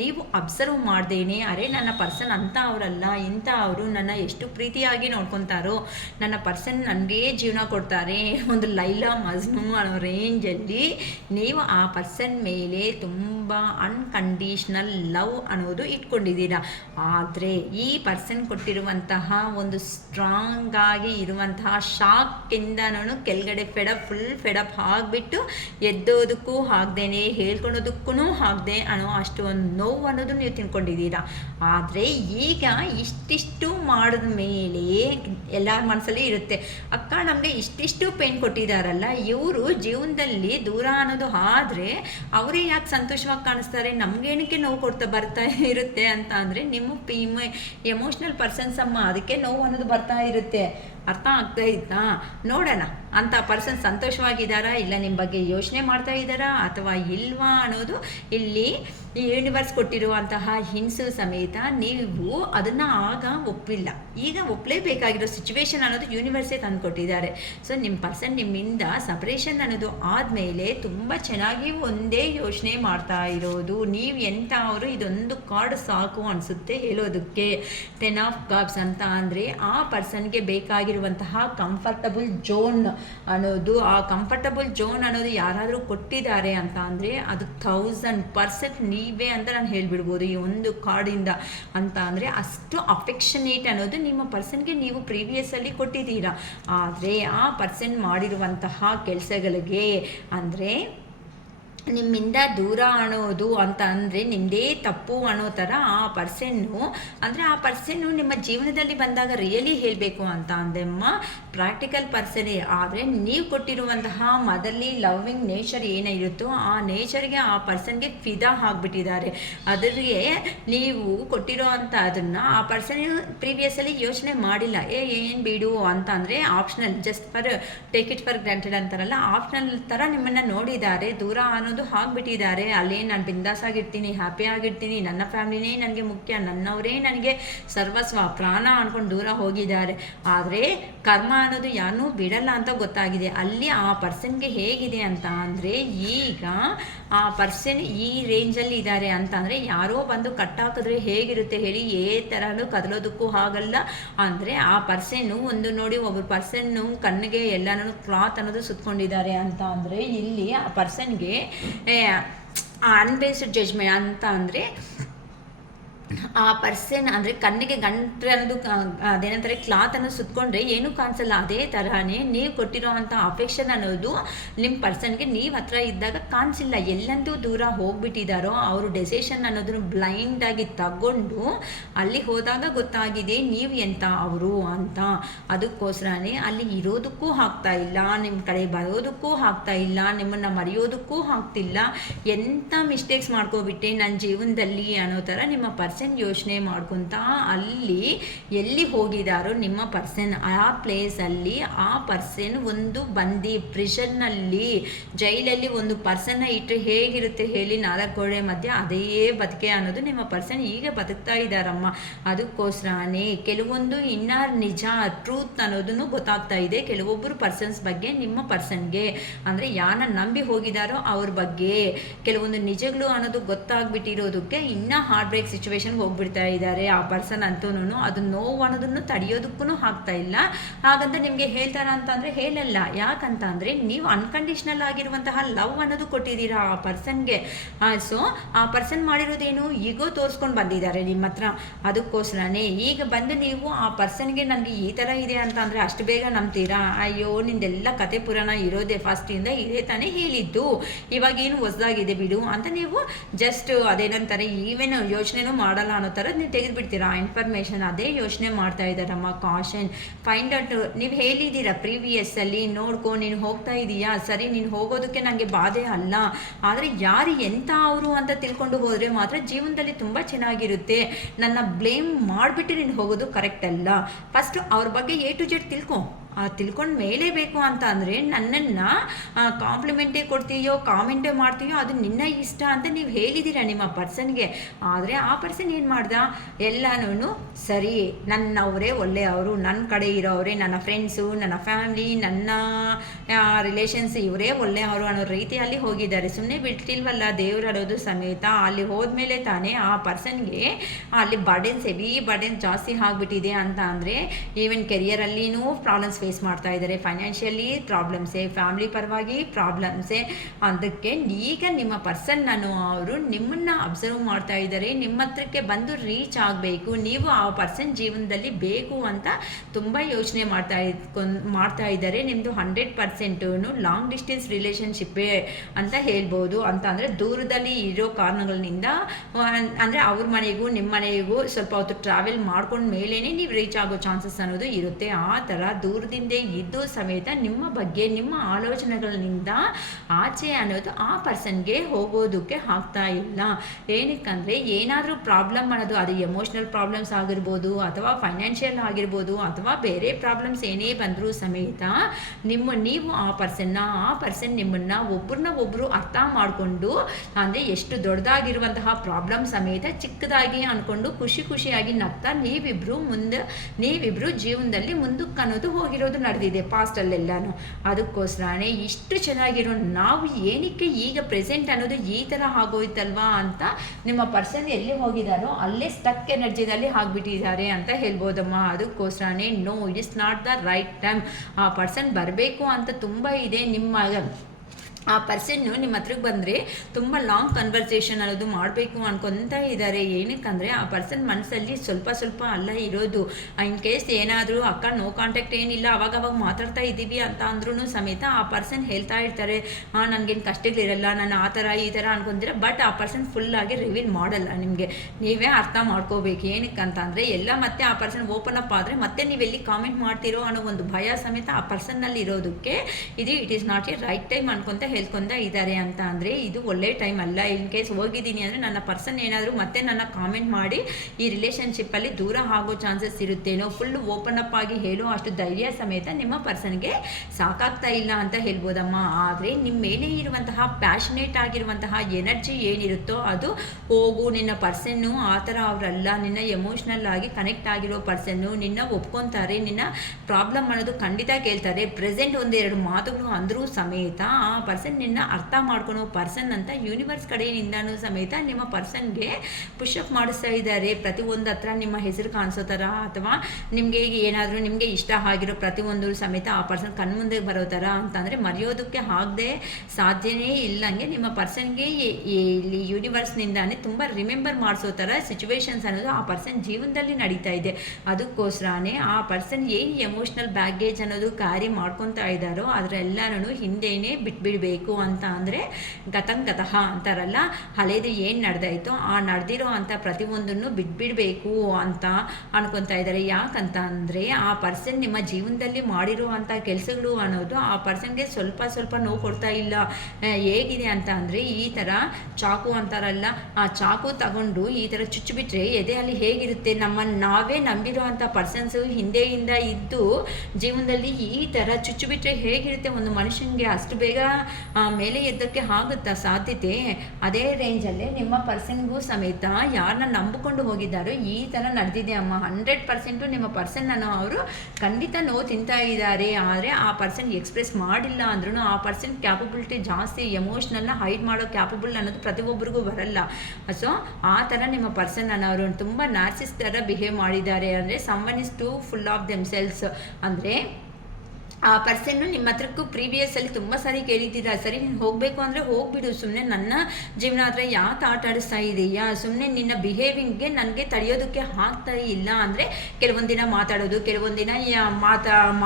ನೀವು ಅಬ್ಸರ್ವ್ ಮಾಡ್ದೇನೆ, ಅರೆ ನನ್ನ ಪರ್ಸನ್ ಅಂತ ಅವರಲ್ಲ, ಇಂಥ ಅವರು ನನ್ನ ಎಷ್ಟು ಪ್ರೀತಿಯಾಗಿ ನೋಡ್ಕೊತಾರೋ, ನನ್ನ ಪರ್ಸನ್ ನನಗೇ ಜೀವನ ಕೊಡ್ತಾರೆ, ಒಂದು ಲೈಲಾ ಮಜ್ನು ಅನ್ನೋ ರೇಂಜಲ್ಲಿ ನೀವು ಆ ಪರ್ಸನ್ ಮೇಲೆ ತುಂಬ ಅನ್ಕಂಡೀಷ್ನಲ್ ಲವ್ ಅನ್ನೋದು ಇಟ್ಕೊಂಡಿದ್ದೀರಾ. ಆದರೆ ಈ ಪರ್ಸನ್ ಕೊಟ್ಟಿರುವಂತಹ ಒಂದು ಸ್ಟ್ರಾಂಗ್ ಆಗಿ ಇರುವಂತಹ ಶಾಕಿಂದನೂ ಕೆಳಗಡೆ ಫುಲ್ ಫೆಡಪ್ ಆಗಿಬಿಟ್ಟು ಎದ್ದೋದಕ್ಕೂ ಆಗದೇನೆ, ಹೇಳ್ಕೊಳೋದಕ್ಕೂ ಆಗದೆ ಅನ್ನೋ ಅಷ್ಟು ಒಂದು ನೋವು ಅನ್ನೋದು ನೀವು ತಿನ್ಕೊಂಡಿದ್ದೀರಾ. ಆದರೆ ಈಗ ಇಷ್ಟಿಷ್ಟು ಮಾಡಿದ ಮೇಲೆ ಎಲ್ಲರ ಮನಸ್ಸಲ್ಲಿ ಇರುತ್ತೆ, ಅಕ್ಕ ನಮಗೆ ಇಷ್ಟಿಷ್ಟು ಪೇನ್ ಕೊಟ್ಟಿದ್ದಾರಲ್ಲ, ಇವರು ಜೀವನದಲ್ಲಿ ದೂರ ಅನ್ನೋದು ಆದರೆ ಅವರೇ ಯಾಕೆ ಸಂತೋಷವಾಗಿ ಕಾಣಿಸ್ತಾರೆ, ನಮಗೇನಕ್ಕೆ ನೋವು ಬರ್ತಾ ಇರುತ್ತೆ ಅಂತ ಅಂದರೆ ನಿಮ್ಮ ಎಮೋಷ್ನಲ್ ಪರ್ಸನ್ಸ್ ಅಮ್ಮ, ಅದಕ್ಕೆ ನೋವು ಅನ್ನೋದು ಬರ್ತಾ ಇರುತ್ತೆ. ಅರ್ಥ ಆಗ್ತಾ ಇತ್ತಾ? ನೋಡೋಣ, ಅಂಥ ಪರ್ಸನ್ ಸಂತೋಷವಾಗಿದ್ದಾರಾ, ಇಲ್ಲ ನಿಮ್ಮ ಬಗ್ಗೆ ಯೋಚನೆ ಮಾಡ್ತಾ ಇದ್ದಾರಾ ಅಥವಾ ಇಲ್ವಾ ಅನ್ನೋದು ಇಲ್ಲಿ ಈ ಯೂನಿವರ್ಸ್ ಕೊಟ್ಟಿರುವಂತಹ ಹಿಂಸು ಸಮೇತ ನೀವು ಅದನ್ನು ಆಗ ಒಪ್ಪಿಲ್ಲ. ಈಗ ಒಪ್ಪಲೇಬೇಕಾಗಿರೋ ಸಿಚುವೇಶನ್ ಅನ್ನೋದು ಯೂನಿವರ್ಸೇ ತಂದುಕೊಟ್ಟಿದ್ದಾರೆ. ಸೊ ನಿಮ್ಮ ಪರ್ಸನ್ ನಿಮ್ಮಿಂದ ಸಪ್ರೇಷನ್ ಅನ್ನೋದು ಆದಮೇಲೆ ತುಂಬ ಚೆನ್ನಾಗಿ ಒಂದೇ ಯೋಚನೆ ಮಾಡ್ತಾ ಇರೋದು. ನೀವು ಎಂಥ ಅವರು, ಇದೊಂದು ಕಾರ್ಡ್ ಸಾಕು ಅನಿಸುತ್ತೆ ಹೇಳೋದಕ್ಕೆ. 10 ಆಫ್ ಕಪ್ಸ್ ಅಂತ ಅಂದರೆ ಆ ಪರ್ಸನ್ಗೆ ಬೇಕಾಗಿರುವಂತಹ ಕಂಫರ್ಟಬಲ್ ಝೋನ್ ಅನ್ನೋದು, ಆ ಕಂಫರ್ಟಬಲ್ ಝೋನ್ ಅನ್ನೋದು ಯಾರಾದರೂ ಕೊಟ್ಟಿದ್ದಾರೆ ಅಂತ ಅಂದರೆ ಅದು 1000% ನೀವೇ ಅಂತ ನಾನು ಹೇಳ್ಬಿಡ್ಬೋದು ಈ ಒಂದು ಕಾರ್ಡಿಂದ. ಅಂತ ಅಂದರೆ ಅಷ್ಟು ಅಫೆಕ್ಷನೇಟ್ ಅನ್ನೋದು ನಿಮ್ಮ ಪರ್ಸನ್ಗೆ ನೀವು ಪ್ರೀವಿಯಸ್ಸಲ್ಲಿ ಕೊಟ್ಟಿದ್ದೀರಾ. ಆದರೆ ಆ ಪರ್ಸನ್ ಮಾಡಿರುವಂತಹ ಕೆಲಸಗಳಿಗೆ ಅಂದರೆ ನಿಮ್ಮಿಂದ ದೂರ ಅನ್ನೋದು ಅಂತ ಅಂದರೆ ನಿಮ್ಮದೇ ತಪ್ಪು ಅನ್ನೋ ಥರ ಆ ಪರ್ಸನ್ನು ನಿಮ್ಮ ಜೀವನದಲ್ಲಿ ಬಂದಾಗ ರಿಯಲಿ ಹೇಳಬೇಕು ಅಂತ ಅಂದೆಮ್ಮ ಪ್ರಾಕ್ಟಿಕಲ್ ಪರ್ಸನೇ. ಆದರೆ ನೀವು ಕೊಟ್ಟಿರುವಂತಹ ಮದರ್ಲಿ ಲವ್ವಿಂಗ್ ನೇಚರ್ ಏನಿರುತ್ತೋ ಆ ನೇಚರ್ಗೆ ಆ ಪರ್ಸನ್ಗೆ ಫಿದಾ ಆಗಿಬಿಟ್ಟಿದ್ದಾರೆ. ಅದರಿಗೆ ನೀವು ಕೊಟ್ಟಿರೋ ಅಂಥ ಅದನ್ನು ಆ ಪರ್ಸನ್ ಪ್ರೀವಿಯಸ್ಸಲ್ಲಿ ಯೋಚನೆ ಮಾಡಿಲ್ಲ. ಏನು ಬಿಡು ಅಂತ ಅಂದರೆ optional, just for take it for granted ಅಂತಾರಲ್ಲ, ಆಪ್ಷನಲ್ ಥರ ನಿಮ್ಮನ್ನು ನೋಡಿದ್ದಾರೆ. ದೂರ ಅನ್ನೋ ಅನ್ನೋದು ಆಗಿಬಿಟ್ಟಿದ್ದಾರೆ. ಅಲ್ಲೇ ನಾನು ಬಿಂದಾಸ್ ಆಗಿರ್ತೀನಿ, ಹ್ಯಾಪಿ ಆಗಿರ್ತೀನಿ, ನನ್ನ ಫ್ಯಾಮಿಲಿನೇ ನನಗೆ ಮುಖ್ಯ, ನನ್ನವರೇ ನನಗೆ ಸರ್ವಸ್ವ ಪ್ರಾಣ ಅಂದ್ಕೊಂಡು ದೂರ ಹೋಗಿದ್ದಾರೆ. ಆದರೆ ಕರ್ಮ ಅನ್ನೋದು ಯಾರನ್ನೂ ಬಿಡಲ್ಲ ಅಂತ ಗೊತ್ತಾಗಿದೆ. ಅಲ್ಲಿ ಆ ಪರ್ಸನ್ಗೆ ಹೇಗಿದೆ ಅಂತ ಅಂದರೆ, ಈಗ ಆ ಪರ್ಸನ್ ಈ ರೇಂಜಲ್ಲಿ ಇದ್ದಾರೆ ಅಂತ ಅಂದರೆ, ಯಾರೋ ಬಂದು ಕಟ್ಟಾಕಿದ್ರೆ ಹೇಗಿರುತ್ತೆ ಹೇಳಿ, ಥರನೂ ಕದಲೋದಕ್ಕೂ ಆಗಲ್ಲ. ಅಂದರೆ ಆ ಪರ್ಸನ್ನು ಒಂದು ನೋಡಿ, ಒಬ್ಬರು ಪರ್ಸನ್ನು ಕಣ್ಣಿಗೆ ಎಲ್ಲನೂ ಕ್ಲಾತ್ ಅನ್ನೋದು ಸುತ್ಕೊಂಡಿದ್ದಾರೆ ಅಂತ ಅಂದರೆ, ಇಲ್ಲಿ ಆ ಪರ್ಸನ್ಗೆ ಅನ್ಬೇಸ್ಡ್ ಜಡ್ಜ್ಮೆಂಟ್ ಅಂತ ಅಂದರೆ, ಆ ಪರ್ಸನ್ ಅಂದರೆ ಕಣ್ಣಿಗೆ ಗಂಟ್ರೆ ಅನ್ನೋದು ಅದೇನಂತಾರೆ ಕ್ಲಾತ್ ಅನ್ನೋದು ಸುತ್ಕೊಂಡ್ರೆ ಏನೂ ಕಾಣಿಸಲ್ಲ. ಅದೇ ತರಹನೇ ನೀವು ಕೊಟ್ಟಿರೋ ಅಂಥ ಅಫೆಕ್ಷನ್ ಅನ್ನೋದು ನಿಮ್ಮ ಪರ್ಸನ್ಗೆ ನೀವು ಹತ್ರ ಇದ್ದಾಗ ಕಾಣಿಸಿಲ್ಲ. ಎಲ್ಲಂತೂ ದೂರ ಹೋಗ್ಬಿಟ್ಟಿದ್ದಾರೋ ಅವರು ಡೆಸಿಷನ್ ಅನ್ನೋದನ್ನು ಬ್ಲೈಂಡಾಗಿ ತಗೊಂಡು ಅಲ್ಲಿ ಹೋದಾಗ ಗೊತ್ತಾಗಿದೆ ನೀವು ಎಂಥ ಅವರು ಅಂತ. ಅದಕ್ಕೋಸ್ಕರನೇ ಅಲ್ಲಿ ಇರೋದಕ್ಕೂ ಆಗ್ತಾ ಇಲ್ಲ, ನಿಮ್ಮ ಕಡೆ ಬರೋದಕ್ಕೂ ಆಗ್ತಾ ಇಲ್ಲ, ನಿಮ್ಮನ್ನು ಮರೆಯೋದಕ್ಕೂ ಆಗ್ತಿಲ್ಲ. ಎಂಥ ಮಿಸ್ಟೇಕ್ಸ್ ಮಾಡ್ಕೊಬಿಟ್ಟೆ ನನ್ನ ಜೀವನದಲ್ಲಿ ಅನ್ನೋ ಥರ ನಿಮ್ಮ ಪರ್ಸನ್ ಯೋಚನೆ ಮಾಡ್ಕೊತ ಅಲ್ಲಿ ಎಲ್ಲಿ ಹೋಗಿದಾರೋ ನಿಮ್ಮ ಪರ್ಸನ್, ಆ ಪ್ಲೇಸಲ್ಲಿ ಆ ಪರ್ಸನ್ ಒಂದು ಬಂದು ಪ್ರಿಸನ್ನಲ್ಲಿ, ಜೈಲಲ್ಲಿ ಒಂದು ಪರ್ಸನ್ನ ಇಟ್ಟರೆ ಹೇಗಿರುತ್ತೆ ಹೇಳಿ, 4 ಗೋಡೆ ಮಧ್ಯೆ ಅದೇ ಬದುಕೆ ಅನ್ನೋದು ನಿಮ್ಮ ಪರ್ಸನ್ ಈಗ ಬದುಕ್ತಾ ಇದ್ದಾರಮ್ಮ. ಅದಕ್ಕೋಸ್ಕರನೇ ಕೆಲವೊಂದು ಇನ್ನರ್ ನಿಜ ಟ್ರೂತ್ ಅನ್ನೋದನ್ನು ಗೊತ್ತಾಗ್ತಾ ಇದೆ ಕೆಲವೊಬ್ಬರು ಪರ್ಸನ್ಸ್ ಬಗ್ಗೆ. ನಿಮ್ಮ ಪರ್ಸನ್ಗೆ ಅಂದರೆ ಯಾರನ್ನ ನಂಬಿ ಹೋಗಿದಾರೋ ಅವ್ರ ಬಗ್ಗೆ ಕೆಲವೊಂದು ನಿಜಗಳು ಅನ್ನೋದು ಗೊತ್ತಾಗ್ಬಿಟ್ಟಿರೋದಕ್ಕೆ ಇನ್ನೂ ಹಾರ್ಟ್ ಬ್ರೇಕ್ ಸಿಚುವೇಶನ್ ಹೋಗ್ಬಿಡ್ತಾ ಇದ್ದಾರೆ ಆ ಪರ್ಸನ್ ಅಂತೂ. ಅದು ನೋವು ಅನ್ನೋದನ್ನು ತಡೆಯೋದಕ್ಕೂ ಆಗ್ತಾ ಇಲ್ಲ. ಹಾಗಂತ ನಿಮಗೆ ಹೇಳ್ತಾರ ಅಂತಂದರೆ ಹೇಳಲ್ಲ. ಯಾಕಂತ ಅಂದರೆ ನೀವು ಅನ್ಕಂಡೀಷ್ನಲ್ ಆಗಿರುವಂತಹ ಲವ್ ಅನ್ನೋದು ಕೊಟ್ಟಿದ್ದೀರಾ ಆ ಪರ್ಸನ್ಗೆ. ಸೊ ಆ ಪರ್ಸನ್ ಮಾಡಿರೋದೇನು, ಈಗೋ ತೋರಿಸ್ಕೊಂಡು ಬಂದಿದ್ದಾರೆ ನಿಮ್ಮ ಹತ್ರ. ಅದಕ್ಕೋಸ್ಕರನೇ ಈಗ ಬಂದು ನೀವು ಆ ಪರ್ಸನ್ಗೆ ನನಗೆ ಈ ಥರ ಇದೆ ಅಂತ ಅಂದರೆ ಅಷ್ಟು ಬೇಗ ನಂಬ್ತೀರಾ? ಅಯ್ಯೋ ನಿಂದೆಲ್ಲ ಕತೆ ಪುರಾಣ ಇರೋದೇ ಫಸ್ಟಿಂದ ಇದೇ ತಾನೇ ಹೇಳಿದ್ದು, ಇವಾಗೇನು ಹೊಸದಾಗಿದೆ ಬಿಡು ಅಂತ ನೀವು ಜಸ್ಟ್ ಅದೇನಂತಾರೆ ಈವೇನು ಯೋಚನೆನೂ ಮಾಡಲ್ಲ ಅನ್ನೋ ಥರ ನೀವು ತೆಗೆದುಬಿಡ್ತೀರಾ ಆ ಇನ್ಫಾರ್ಮೇಷನ್. ಅದೇ ಯೋಚನೆ ಮಾಡ್ತಾ ಇದ್ದಾರಮ್ಮ. Caution, find out. ನೀವು ಹೇಳಿದ್ದೀರಾ ಪ್ರೀವಿಯಸ್ಸಲ್ಲಿ, ನೋಡ್ಕೊ ನೀನು ಹೋಗ್ತಾ ಇದೀಯಾ ಸರಿ, ನೀನು ಹೋಗೋದಕ್ಕೆ ನನಗೆ ಬಾಧೆ ಅಲ್ಲ, ಆದರೆ ಯಾರು ಎಂಥ ಅವರು ಅಂತ ತಿಳ್ಕೊಂಡು ಹೋದರೆ ಮಾತ್ರ ಜೀವನದಲ್ಲಿ ತುಂಬ ಚೆನ್ನಾಗಿರುತ್ತೆ. ನನ್ನ ಬ್ಲೇಮ್ ಮಾಡಿಬಿಟ್ಟು ನೀನು ಹೋಗೋದು ಕರೆಕ್ಟ್ ಅಲ್ಲ. ಫಸ್ಟ್ ಅವ್ರ ಬಗ್ಗೆ A to Z ತಿಳ್ಕೊ. ತಿಳ್ಕೊಂಡು ಮೇಲೆ ಬೇಕು ಅಂತ ಅಂದರೆ ನನ್ನನ್ನು ಕಾಂಪ್ಲಿಮೆಂಟೇ ಕೊಡ್ತೀಯೋ ಕಾಮೆಂಟೇ ಮಾಡ್ತೀಯೋ ಅದು ನಿನ್ನ ಇಷ್ಟ ಅಂತ ನೀವು ಹೇಳಿದ್ದೀರಾ ನಿಮ್ಮ ಪರ್ಸನ್ಗೆ. ಆದರೆ ಆ ಪರ್ಸನ್ ಏನು ಮಾಡ್ದ, ಎಲ್ಲನೂ ಸರಿ ನನ್ನವರೇ ಒಳ್ಳೆಯವರು, ನನ್ನ ಕಡೆ ಇರೋವರೇ, ನನ್ನ ಫ್ರೆಂಡ್ಸು, ನನ್ನ ಫ್ಯಾಮ್ಲಿ, ನನ್ನ ರಿಲೇಷನ್ಸ್ ಇವರೇ ಒಳ್ಳೆಯವರು ಅನ್ನೋ ರೀತಿಯಲ್ಲಿ ಹೋಗಿದ್ದಾರೆ. ಸುಮ್ಮನೆ ಬಿಟ್ಟಿಲ್ವಲ್ಲ ದೇವ್ರು ಅನ್ನೋದು ಸಮೇತ. ಅಲ್ಲಿ ಹೋದ್ಮೇಲೆ ತಾನೇ ಆ ಪರ್ಸನ್ಗೆ ಅಲ್ಲಿ ಬರ್ಡನ್ಸ್, ಹೆವಿ ಬರ್ಡನ್ಸ್ ಜಾಸ್ತಿ ಆಗಿಬಿಟ್ಟಿದೆ ಅಂತ ಅಂದರೆ, ಈವನ್ ಕೆರಿಯರಲ್ಲಿನೂ ಪ್ರಾಬ್ಲಮ್ಸ್ ಫೇಸ್ ಮಾಡ್ತಾ ಇದ್ದಾರೆ, ಫೈನಾನ್ಷಿಯಲಿ ಪ್ರಾಬ್ಲಮ್ಸೇ, ಫ್ಯಾಮಿಲಿ ಪರವಾಗಿ ಪ್ರಾಬ್ಲಮ್ಸೇ. ಅದಕ್ಕೆ ಈಗ ನಿಮ್ಮ ಪರ್ಸನ್ ಅವರು ನಿಮ್ಮನ್ನು ಅಬ್ಸರ್ವ್ ಮಾಡ್ತಾ ಇದ್ದಾರೆ, ನಿಮ್ಮ ಹತ್ರಕ್ಕೆ ಬಂದು ರೀಚ್ ಆಗಬೇಕು, ನೀವು ಆ ಪರ್ಸನ್ ಜೀವನದಲ್ಲಿ ಬೇಕು ಅಂತ ತುಂಬ ಯೋಚನೆ ಮಾಡ್ತಾ ಇದ್ದಾರೆ. ನಿಮ್ಮದು 100% ಲಾಂಗ್ ಡಿಸ್ಟೆನ್ಸ್ ರಿಲೇಷನ್ಶಿಪ್ಪೇ ಅಂತ ಹೇಳ್ಬೋದು. ಅಂತ ಅಂದರೆ ದೂರದಲ್ಲಿ ಇರೋ ಕಾರಣಗಳಿಂದ, ಅಂದರೆ ಅವ್ರ ಮನೆಗೂ ನಿಮ್ಮ ಮನೆಗೂ ಸ್ವಲ್ಪ ಹೊತ್ತು ಟ್ರಾವೆಲ್ ಮಾಡ್ಕೊಂಡ ಮೇಲೇ ನೀವು ರೀಚ್ ಆಗೋ ಚಾನ್ಸಸ್ ಅನ್ನೋದು ಇರುತ್ತೆ. ಆ ಥರ ದೂರದಿಂದ ಇದ್ದು ಸಮೇತ ನಿಮ್ಮ ಬಗ್ಗೆ ನಿಮ್ಮ ಆಲೋಚನೆಗಳಿಂದ ಆಚೆ ಅನ್ನೋದು ಆ ಪರ್ಸನ್ಗೆ ಹೋಗೋದಕ್ಕೆ ಆಗ್ತಾ ಇಲ್ಲ. ಏನಕ್ಕಂದರೆ ಏನಾದರೂ ಪ್ರಾಬ್ಲಮ್ ಅನ್ನೋದು, ಅದು ಎಮೋಷ್ನಲ್ ಪ್ರಾಬ್ಲಮ್ಸ್ ಆಗಿರ್ಬೋದು, ಅಥವಾ ಫೈನಾನ್ಷಿಯಲ್ ಆಗಿರ್ಬೋದು, ಅಥವಾ ಬೇರೆ ಪ್ರಾಬ್ಲಮ್ಸ್ ಏನೇ ಬಂದರೂ ಸಮೇತ ನೀವು ಆ ಪರ್ಸನ್ ನಿಮ್ಮನ್ನು ಒಬ್ಬರು ಅರ್ಥ ಮಾಡಿಕೊಂಡು, ಅಂದರೆ ಎಷ್ಟು ದೊಡ್ಡದಾಗಿರುವಂತಹ ಪ್ರಾಬ್ಲಮ್ ಸಮೇತ ಚಿಕ್ಕದಾಗಿ ಅಂದ್ಕೊಂಡು ಖುಷಿಯಾಗಿ ನಗ್ತಾ ನೀವಿಬ್ರು ಜೀವನದಲ್ಲಿ ಮುಂದಕ್ಕೆ ಅನ್ನೋದು ಹೋಗಿರೋದು ನಡೆದಿದೆ ಪಾಸ್ಟಲ್ಲೆಲ್ಲನೂ. ಅದಕ್ಕೋಸ್ಕರನೇ ಇಷ್ಟು ಚೆನ್ನಾಗಿರೋ ನಾವು ಏನಕ್ಕೆ ಈಗ ಪ್ರೆಸೆಂಟ್ ಅನ್ನೋದು ಈ ಥರ ಆಗೋಯ್ತಲ್ವಾ ಅಂತ ನಿಮ್ಮ ಪರ್ಸನ್ ಎಲ್ಲಿ ಹೋಗಿದ್ದಾರೋ ಅಲ್ಲೇ ಸ್ಟಕ್ ಎನರ್ಜಿನಲ್ಲಿ ಆಗಿಬಿಟ್ಟಿದ್ದಾರೆ ಅಂತ ಹೇಳ್ಬೋದಮ್ಮ. ಅದಕ್ಕೋಸ್ಕರನೇ no, it is not the right time. ಆ ಪರ್ಸನ್ ಬರಬೇಕು ಅಂತ ತುಂಬ ಇದೆ. ಆ ಪರ್ಸನ್ನು ನಿಮ್ಮ ಹತ್ರಕ್ಕೆ ಬಂದರೆ ತುಂಬ ಲಾಂಗ್ ಕನ್ವರ್ಸೇಷನ್ ಅನ್ನೋದು ಮಾಡಬೇಕು ಅನ್ಕೊತಾ ಇದ್ದಾರೆ. ಏನಕ್ಕಂದರೆ ಆ ಪರ್ಸನ್ ಮನಸ್ಸಲ್ಲಿ ಸ್ವಲ್ಪ ಅಲ್ಲ ಇರೋದು. ಇನ್ ಕೇಸ್ ಏನಾದರೂ ಅಕ್ಕ ನೋ ಕಾಂಟ್ಯಾಕ್ಟ್ ಏನಿಲ್ಲ, ಅವಾಗ ಮಾತಾಡ್ತಾ ಇದ್ದೀವಿ ಅಂತ ಅಂದ್ರೂ ಸಮೇತ ಆ ಪರ್ಸನ್ ಹೇಳ್ತಾ ಇರ್ತಾರೆ, ನನಗೇನು ಕಷ್ಟಗಳಿರಲ್ಲ, ನಾನು ಆ ಥರ ಈ ಥರ ಅನ್ಕೊಂತೀರ. ಬಟ್ ಆ ಪರ್ಸನ್ ಫುಲ್ಲಾಗಿ ರಿವೀಲ್ ಮಾಡಲ್ಲ ನಿಮಗೆ. ನೀವೇ ಅರ್ಥ ಮಾಡ್ಕೋಬೇಕು. ಏನಕ್ಕಂತ ಅಂದರೆ ಎಲ್ಲ ಮತ್ತೆ ಆ ಪರ್ಸನ್ ಓಪನ್ ಅಪ್ ಆದರೆ ಮತ್ತೆ ನೀವೆಲ್ಲಿ ಕಾಮೆಂಟ್ ಮಾಡ್ತೀರೋ ಅನ್ನೋ ಒಂದು ಭಯ ಸಮೇತ ಆ ಪರ್ಸನ್ನಲ್ಲಿ ಇರೋದಕ್ಕೆ it is not a right time ಅನ್ಕೊತ ಹೇಳ್ಕೊಂತ ಇದ್ದಾರೆ ಅಂತ ಅಂದರೆ ಇದು ಒಳ್ಳೆ ಟೈಮ್ ಅಲ್ಲ. ಇನ್ ಕೇಸ್ ಹೋಗಿದ್ದೀನಿ ಅಂದರೆ ನನ್ನ ಪರ್ಸನ್ ಏನಾದರೂ ಮತ್ತೆ ನನ್ನ ಕಾಮೆಂಟ್ ಮಾಡಿ ಈ ರಿಲೇಷನ್ಶಿಪ್ಪಲ್ಲಿ ದೂರ ಆಗೋ ಚಾನ್ಸಸ್ ಇರುತ್ತೇನೋ, ಫುಲ್ ಓಪನ್ ಅಪ್ ಆಗಿ ಹೇಳೋ ಅಷ್ಟು ಧೈರ್ಯ ಸಮೇತ ನಿಮ್ಮ ಪರ್ಸನ್ಗೆ ಸಾಕಾಗ್ತಾ ಇಲ್ಲ ಅಂತ ಹೇಳ್ಬೋದಮ್ಮ. ಆದರೆ ನಿಮ್ಮ ಮೇಲೆ ಇರುವಂತಹ ಪ್ಯಾಷನೇಟ್ ಆಗಿರುವಂತಹ ಎನರ್ಜಿ ಏನಿರುತ್ತೋ ಅದು ಹೋಗು. ನಿನ್ನ ಪರ್ಸನ್ನು ಆ ಥರ ಅವರಲ್ಲ, ನಿನ್ನ ಎಮೋಷ್ನಲ್ ಆಗಿ ಕನೆಕ್ಟ್ ಆಗಿರೋ ಪರ್ಸನ್ನು, ನಿನ್ನ ಒಪ್ಕೊತಾರೆ, ನಿನ್ನ ಪ್ರಾಬ್ಲಮ್ ಅನ್ನೋದು ಖಂಡಿತ ಕೇಳ್ತಾರೆ. ಪ್ರೆಸೆಂಟ್ ಒಂದೆರಡು ಮಾತುಗಳು ಅಂದರೂ ಸಮೇತ ಆ ಪರ್ಸನ್ ನಿನ್ನ ಅರ್ಥ ಮಾಡ್ಕೊಳೋ ಪರ್ಸನ್ ಅಂತ ಯೂನಿವರ್ಸ್ ಕಡೆಯಿಂದನೂ ಸಮೇತ ನಿಮ್ಮ ಪರ್ಸನ್ಗೆ ಪುಷಪ್ ಮಾಡಿಸ್ತಾ ಇದ್ದಾರೆ. ಪ್ರತಿಯೊಂದು ಹತ್ರ ನಿಮ್ಮ ಹೆಸರು ಕಾಣಿಸೋ ಥರ ಅಥವಾ ನಿಮಗೆ ಏನಾದರೂ ನಿಮಗೆ ಇಷ್ಟ ಆಗಿರೋ ಪ್ರತಿಯೊಂದು ಸಮೇತ ಆ ಪರ್ಸನ್ ಕಣ್ಮುಂದೆ ಬರೋ ಥರ ಅಂತಂದರೆ ಮರೆಯೋದಕ್ಕೆ ಆಗದೆ ಸಾಧ್ಯನೇ ಇಲ್ಲಂಗೆ ನಿಮ್ಮ ಪರ್ಸನ್ಗೆ ಇಲ್ಲಿ ಯೂನಿವರ್ಸ್ನಿಂದಾನೇ ತುಂಬ ರಿಮೆಂಬರ್ ಮಾಡಿಸೋ ಥರ ಸಿಚುವೇಶನ್ಸ್ ಅನ್ನೋದು ಆ ಪರ್ಸನ್ ಜೀವನದಲ್ಲಿ ನಡೀತಾ ಇದೆ. ಅದಕ್ಕೋಸ್ಕರನೇ ಆ ಪರ್ಸನ್ ಏನು ಎಮೋಷ್ನಲ್ ಬ್ಯಾಗೇಜ್ ಅನ್ನೋದು ಕ್ಯಾರಿ ಮಾಡ್ಕೊತಾ ಇದ್ದಾರೋ ಅದರೆಲ್ಲನೂ ಹಿಂದೆನೇ ಬಿಟ್ಬಿಡಬೇಕು ಅಂತ ಅಂದರೆ ಗತಃ ಅಂತಾರಲ್ಲ, ಹಳೇದು ಏನು ನಡೆದಾಯಿತೋ ಆ ನಡೆದಿರೋ ಅಂಥ ಪ್ರತಿಯೊಂದನ್ನು ಬಿಟ್ಬಿಡಬೇಕು ಅಂತ ಅನ್ಕೊತಾ ಇದ್ದಾರೆ. ಯಾಕಂತ ಅಂದರೆ ಆ ಪರ್ಸನ್ ನಿಮ್ಮ ಜೀವನದಲ್ಲಿ ಮಾಡಿರೋ ಅಂಥ ಕೆಲಸಗಳು ಅನ್ನೋದು ಆ ಪರ್ಸನ್ಗೆ ಸ್ವಲ್ಪ ನೋವು ಕೊಡ್ತಾ ಇಲ್ಲ. ಹೇಗಿದೆ ಅಂತ ಅಂದರೆ ಈ ಥರ ಚಾಕು ಅಂತಾರಲ್ಲ, ಆ ಚಾಕು ತಗೊಂಡು ಈ ಥರ ಚುಚ್ಚಿಬಿಟ್ರೆ ಎದೆಯಲ್ಲಿ ಹೇಗಿರುತ್ತೆ, ನಮ್ಮನ್ನು ನಾವೇ ನಂಬಿರೋ ಅಂಥ ಪರ್ಸನ್ಸು ಹಿಂದೆಯಿಂದ ಇದ್ದು ಜೀವನದಲ್ಲಿ ಈ ಥರ ಚುಚ್ಚಿಬಿಟ್ರೆ ಹೇಗಿರುತ್ತೆ ಒಂದು ಮನುಷ್ಯನಿಗೆ, ಅಷ್ಟು ಬೇಗ ಮೇಲೆ ಎದ್ದಕ್ಕೆ ಆಗುತ್ತಾ ಸಾಧ್ಯತೆ? ಅದೇ ರೇಂಜಲ್ಲೇ ನಿಮ್ಮ ಪರ್ಸನ್ಗೂ ಸಮೇತ ಯಾರನ್ನ ನಂಬಿಕೊಂಡು ಹೋಗಿದ್ದಾರೋ ಈ ಥರ ನಡೆದಿದೆ ಅಮ್ಮ. 100% ನಿಮ್ಮ ಪರ್ಸನ್ ಅವರು ಖಂಡಿತ ನೋವು ತಿಂತಾ ಇದ್ದಾರೆ. ಆದರೆ ಆ ಪರ್ಸನ್ ಎಕ್ಸ್ಪ್ರೆಸ್ ಮಾಡಿಲ್ಲ ಅಂದ್ರೂ ಆ ಪರ್ಸನ್ ಕ್ಯಾಪಬಿಲಿಟಿ ಜಾಸ್ತಿ, ಎಮೋಷ್ನಲ್ನ ಹೈಡ್ ಮಾಡೋ ಕ್ಯಾಪಬಲ್ ಅನ್ನೋದು ಪ್ರತಿಯೊಬ್ಬರಿಗೂ ಬರಲ್ಲ. ಸೊ ಆ ಥರ ನಿಮ್ಮ ಪರ್ಸನ್ ಅವರು ತುಂಬ ನಾರ್ಸಿಸ್ ಥರ ಬಿಹೇವ್ ಮಾಡಿದ್ದಾರೆ. ಅಂದರೆ someone is too full of themselves. ಅಂದರೆ ಆ ಪರ್ಸನ್ನು ನಿಮ್ಮ ಹತ್ರಕ್ಕೂ ಪ್ರೀವಿಯಸ್ಸಲ್ಲಿ ತುಂಬ ಸಾರಿ ಕೇಳಿದ್ದೀರಾ, ಸರಿ ನೀನು ಹೋಗಬೇಕು ಅಂದರೆ ಹೋಗ್ಬಿಡು, ಸುಮ್ಮನೆ ನನ್ನ ಜೀವನ ಹತ್ರ ಯಾಕೆ ಆಟ ಆಡಿಸ್ತಾ ಇದೆಯಾ, ಸುಮ್ಮನೆ ನಿನ್ನ ಬಿಹೇವಿಂಗ್ಗೆ ನನಗೆ ತಡೆಯೋದಕ್ಕೆ ಆಗ್ತಾ ಇಲ್ಲ ಅಂದರೆ ಕೆಲವೊಂದು ದಿನ ಮಾತಾಡೋದು, ಕೆಲವೊಂದು ದಿನ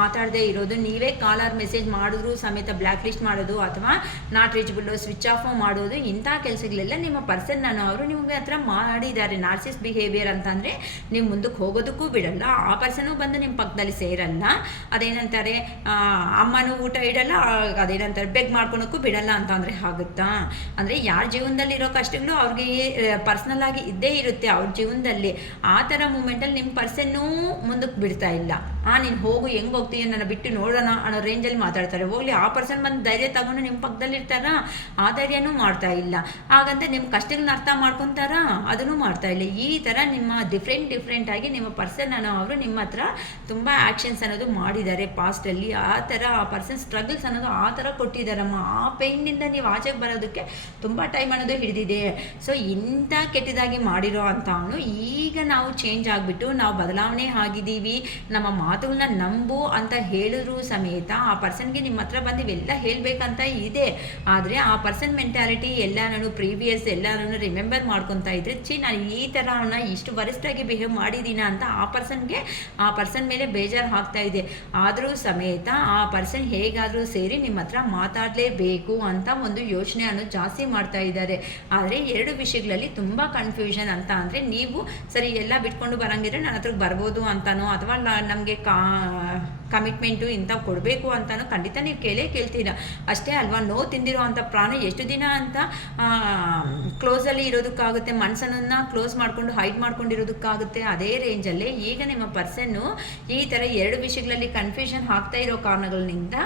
ಮಾತಾಡದೇ ಇರೋದು, ನೀವೇ ಕಾಲರ್ ಮೆಸೇಜ್ ಮಾಡಿದ್ರು ಸಮೇತ ಬ್ಲ್ಯಾಕ್ ಲಿಸ್ಟ್ ಮಾಡೋದು ಅಥವಾ ನಾಟ್ ರೀಚಬಲ್ ಸ್ವಿಚ್ ಆಫ್ ಮಾಡೋದು, ಇಂಥ ಕೆಲಸಗಳೆಲ್ಲ ನಿಮ್ಮ ಪರ್ಸನ್ ಅವರು ನಿಮಗೆ ಹತ್ರ ಮಾಡಿದ್ದಾರೆ. ನಾರ್ಸಿಸ್ ಬಿಹೇವಿಯರ್ ಅಂತಂದರೆ ನೀವು ಮುಂದಕ್ಕೆ ಹೋಗೋದಕ್ಕೂ ಬಿಡಲ್ಲ, ಆ ಪರ್ಸನು ಬಂದು ನಿಮ್ಮ ಪಕ್ಕದಲ್ಲಿ ಸೇರಲ್ಲ. ಅದೇನಂತಾರೆ ಅಮ್ಮನೂ ಊಟ ಇಡಲ್ಲ, ಅದೇನಂತಾರೆ ಬೆಗ್ ಮಾಡ್ಕೊಳಕ್ಕೂ ಬಿಡಲ್ಲ ಅಂತ ಅಂದರೆ ಆಗುತ್ತಾ? ಅಂದರೆ ಯಾರ ಜೀವನದಲ್ಲಿ ಇರೋ ಕಷ್ಟಗಳು ಅವ್ರಿಗೆ ಪರ್ಸ್ನಲ್ ಆಗಿ ಇದ್ದೇ ಇರುತ್ತೆ ಅವ್ರ ಜೀವನದಲ್ಲಿ. ಆ ಥರ ಮೂಮೆಂಟಲ್ಲಿ ನಿಮ್ಮ ಪರ್ಸನ್ನೂ ಮುಂದಕ್ಕೆ ಬಿಡ್ತಾ ಇಲ್ಲ. ನೀನು ಹೋಗು, ಹೆಂಗೆ ಹೋಗ್ತೀಯ, ನನ್ನ ಬಿಟ್ಟು ನೋಡೋಣ ಅನ್ನೋ ರೇಂಜಲ್ಲಿ ಮಾತಾಡ್ತಾರೆ. ಹೋಗಲಿ, ಆ ಪರ್ಸನ್ ಬಂದು ಧೈರ್ಯ ತಗೊಂಡು ನಿಮ್ಮ ಪಕ್ಕದಲ್ಲಿ ಇರ್ತಾರ, ಆ ಧೈರ್ಯನೂ ಮಾಡ್ತಾ ಇಲ್ಲ. ಹಾಗಂತ ನಿಮ್ಮ ಕಷ್ಟಗಳನ್ನ ಅರ್ಥ ಮಾಡ್ಕೊತಾರ, ಅದನ್ನು ಮಾಡ್ತಾ ಇಲ್ಲ. ಈ ಥರ ನಿಮ್ಮ ಡಿಫ್ರೆಂಟ್ ಆಗಿ ನಿಮ್ಮ ಪರ್ಸನ್ ಅವರು ನಿಮ್ಮ ಹತ್ರ ತುಂಬ ಆ್ಯಕ್ಷನ್ಸ್ ಅನ್ನೋದು ಮಾಡಿದ್ದಾರೆ ಪಾಸ್ಟಲ್ಲಿ. ಆ ಥರ ಆ ಪರ್ಸನ್ ಸ್ಟ್ರಗಲ್ಸ್ ಅನ್ನೋದು ಆ ಥರ ಕೊಟ್ಟಿದ್ದಾರಮ್ಮ. ಆ ಪೇಯ್ನಿಂದ ನೀವು ಆಚೆಗೆ ಬರೋದಕ್ಕೆ ತುಂಬ ಟೈಮ್ ಅನ್ನೋದು ಹಿಡಿದಿದೆ. ಸೊ ಇಂಥ ಕೆಟ್ಟದಾಗಿ ಮಾಡಿರೋ ಅಂತ ಅವನು ಈಗ ನಾವು ಚೇಂಜ್ ಆಗಿಬಿಟ್ಟು ನಾವು ಬದಲಾವಣೆ ಆಗಿದ್ದೀವಿ, ನಮ್ಮ ಮಾತುಗಳನ್ನ ನಂಬು ಅಂತ ಹೇಳಿದ್ರು ಸಮೇತ ಆ ಪರ್ಸನ್ಗೆ ನಿಮ್ಮ ಹತ್ರ ಬಂದು ಇವೆಲ್ಲ ಹೇಳಬೇಕಂತ ಇದೆ. ಆದರೆ ಆ ಪರ್ಸನ್ ಮೆಂಟ್ಯಾಲಿಟಿ ಎಲ್ಲನೂ ಪ್ರೀವಿಯಸ್ ಎಲ್ಲನೂ ರಿಮೆಂಬರ್ ಮಾಡ್ಕೊತಾ ಇದ್ರೆ, ನಾನು ಈ ಥರ ಅವನ್ನ ಇಷ್ಟು ವರಿಷ್ಠಾಗಿ ಬಿಹೇವ್ ಮಾಡಿದ್ದೀನ ಅಂತ ಆ ಪರ್ಸನ್ ಮೇಲೆ ಬೇಜಾರು ಆಗ್ತಾ ಇದೆ. ಆದರೂ ಸಮೇತ ಆ ಪರ್ಸನ್ ಹೇಗಾದರೂ ಸೇರಿ ನಿಮ್ಮ ಹತ್ರ ಮಾತಾಡಲೇಬೇಕು ಅಂತ ಒಂದು ಯೋಚನೆ ಅನ್ನೋದು ಜಾಸ್ತಿ ಮಾಡ್ತಾ ಇದ್ದಾರೆ. ಆದರೆ ಎರಡು ವಿಷಯಗಳಲ್ಲಿ ತುಂಬ ಕನ್ಫ್ಯೂಷನ್ ಅಂತ ಅಂದರೆ, ನೀವು ಸರಿ ಎಲ್ಲ ಬಿಟ್ಕೊಂಡು ಬರಂಗಿದ್ರೆ ನನ್ನ ಹತ್ರಕ್ಕೆ ಬರ್ಬೋದು ಅಂತನೋ ಅಥವಾ ನಮಗೆ ಕಮಿಟ್ಮೆಂಟು ಇಂಥ ಕೊಡಬೇಕು ಅಂತಲೂ ಖಂಡಿತ ನೀವು ಕೇಳ್ತೀರಾ ಅಷ್ಟೇ ಅಲ್ವಾ. ನೋವು ತಿಂದಿರೋ ಅಂಥ ಪ್ರಾಣ ಎಷ್ಟು ದಿನ ಅಂತ ಕ್ಲೋಸಲ್ಲಿ ಇರೋದಕ್ಕಾಗುತ್ತೆ, ಮನಸ್ಸನ್ನು ಕ್ಲೋಸ್ ಮಾಡಿಕೊಂಡು ಹೈಡ್ ಮಾಡ್ಕೊಂಡಿರೋದಕ್ಕಾಗುತ್ತೆ. ಅದೇ ರೇಂಜಲ್ಲೇ ಈಗ ನಿಮ್ಮ ಪರ್ಸನ್ನು ಈ ಥರ ಎರಡು ವಿಷಯಗಳಲ್ಲಿ ಕನ್ಫ್ಯೂಷನ್ ಆಗ್ತಾ ಇರೋ ಕಾರಣಗಳಿಂದ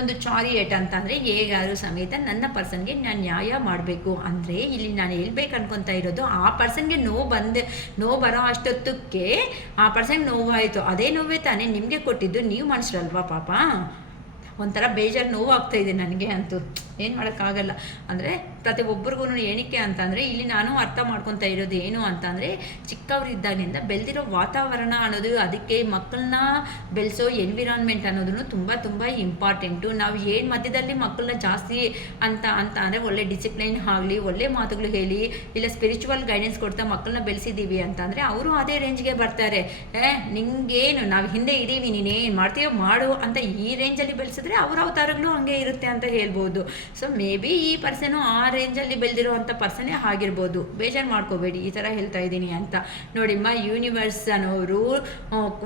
ಒಂದು ಚಾರಿಯೇಟ್ ಅಂತಂದರೆ ಹೇಗಾದರೂ ಸಮೇತ ನನ್ನ ಪರ್ಸನ್ಗೆ ನಾನು ನ್ಯಾಯ ಮಾಡಬೇಕು ಅಂದರೆ, ಇಲ್ಲಿ ನಾನು ಹೇಳ್ಬೇಕು ಅನ್ಕೊತಾ ಇರೋದು ಆ ಪರ್ಸನ್ಗೆ ನೋವು ಬರೋ ಅಷ್ಟೊತ್ತಕ್ಕೆ ಆ ಪರ್ಸನ್ಗೆ ನೋವಾಯಿತು, ಅದೇ ನೋವೇ ತಾನೇ ನಿಮಗೆ ಕೊಟ್ಟಿದ್ದು, ನೀವು ಮನುಷ್ಯರಲ್ವಾ ಪಾಪ. ಒಂಥರ ಬೇಜಾರು ನೋವು ಆಗ್ತಾಯಿದೆ ನನಗೆ ಅಂತೂ, ಏನು ಮಾಡೋಕ್ಕಾಗಲ್ಲ. ಅಂದರೆ ಪ್ರತಿಯೊಬ್ಬರಿಗೂ ಏನಕ್ಕೆ ಅಂತಂದರೆ ಇಲ್ಲಿ ನಾನು ಅರ್ಥ ಮಾಡ್ಕೊತಾ ಇರೋದು ಏನು ಅಂತಂದರೆ, ಚಿಕ್ಕವರಿದ್ದಾಗಿಂದ ಬೆಳೆದಿರೋ ವಾತಾವರಣ ಅನ್ನೋದು, ಅದಕ್ಕೆ ಮಕ್ಕಳನ್ನ ಬೆಳೆಸೋ ಎನ್ವಿರಾನ್ಮೆಂಟ್ ಅನ್ನೋದನ್ನು ತುಂಬ ಇಂಪಾರ್ಟೆಂಟು. ನಾವು ಏನು ಮಧ್ಯದಲ್ಲಿ ಮಕ್ಕಳನ್ನ ಜಾಸ್ತಿ ಅಂತ ಅಂದರೆ ಒಳ್ಳೆ ಡಿಸಿಪ್ಲೈನ್ ಆಗಲಿ, ಒಳ್ಳೆ ಮಾತುಗಳು ಹೇಳಿ, ಇಲ್ಲ ಸ್ಪಿರಿಚುವಲ್ ಗೈಡೆನ್ಸ್ ಕೊಡ್ತಾ ಮಕ್ಕಳನ್ನ ಬೆಳೆಸಿದ್ದೀವಿ ಅಂತಂದರೆ ಅವರು ಅದೇ ರೇಂಜ್ಗೆ ಬರ್ತಾರೆ. ನಿಂಗೇನು, ನಾವು ಹಿಂದೆ ಇದ್ದೀವಿ, ನೀನೇನು ಮಾಡ್ತೀಯೋ ಮಾಡು ಅಂತ ಈ ರೇಂಜಲ್ಲಿ ಬೆಳೆಸಿದ್ರೆ ಅವ್ರ ಅವತಾರಗಳು ಹಂಗೆ ಇರುತ್ತೆ ಅಂತ ಹೇಳ್ಬೋದು. ಸೊ ಮೇ ಬಿ ಈ ಪರ್ಸನು ಆ ರೇಂಜಲ್ಲಿ ಬೆಳೆದಿರುವಂಥ ಪರ್ಸನೇ ಆಗಿರ್ಬೋದು. ಬೇಜಾರು ಮಾಡ್ಕೋಬೇಡಿ ಈ ಥರ ಹೇಳ್ತಾ ಇದ್ದೀನಿ ಅಂತ. ನೋಡಿಮ್ಮ, ಯೂನಿವರ್ಸ್ ಅನ್ನೋರು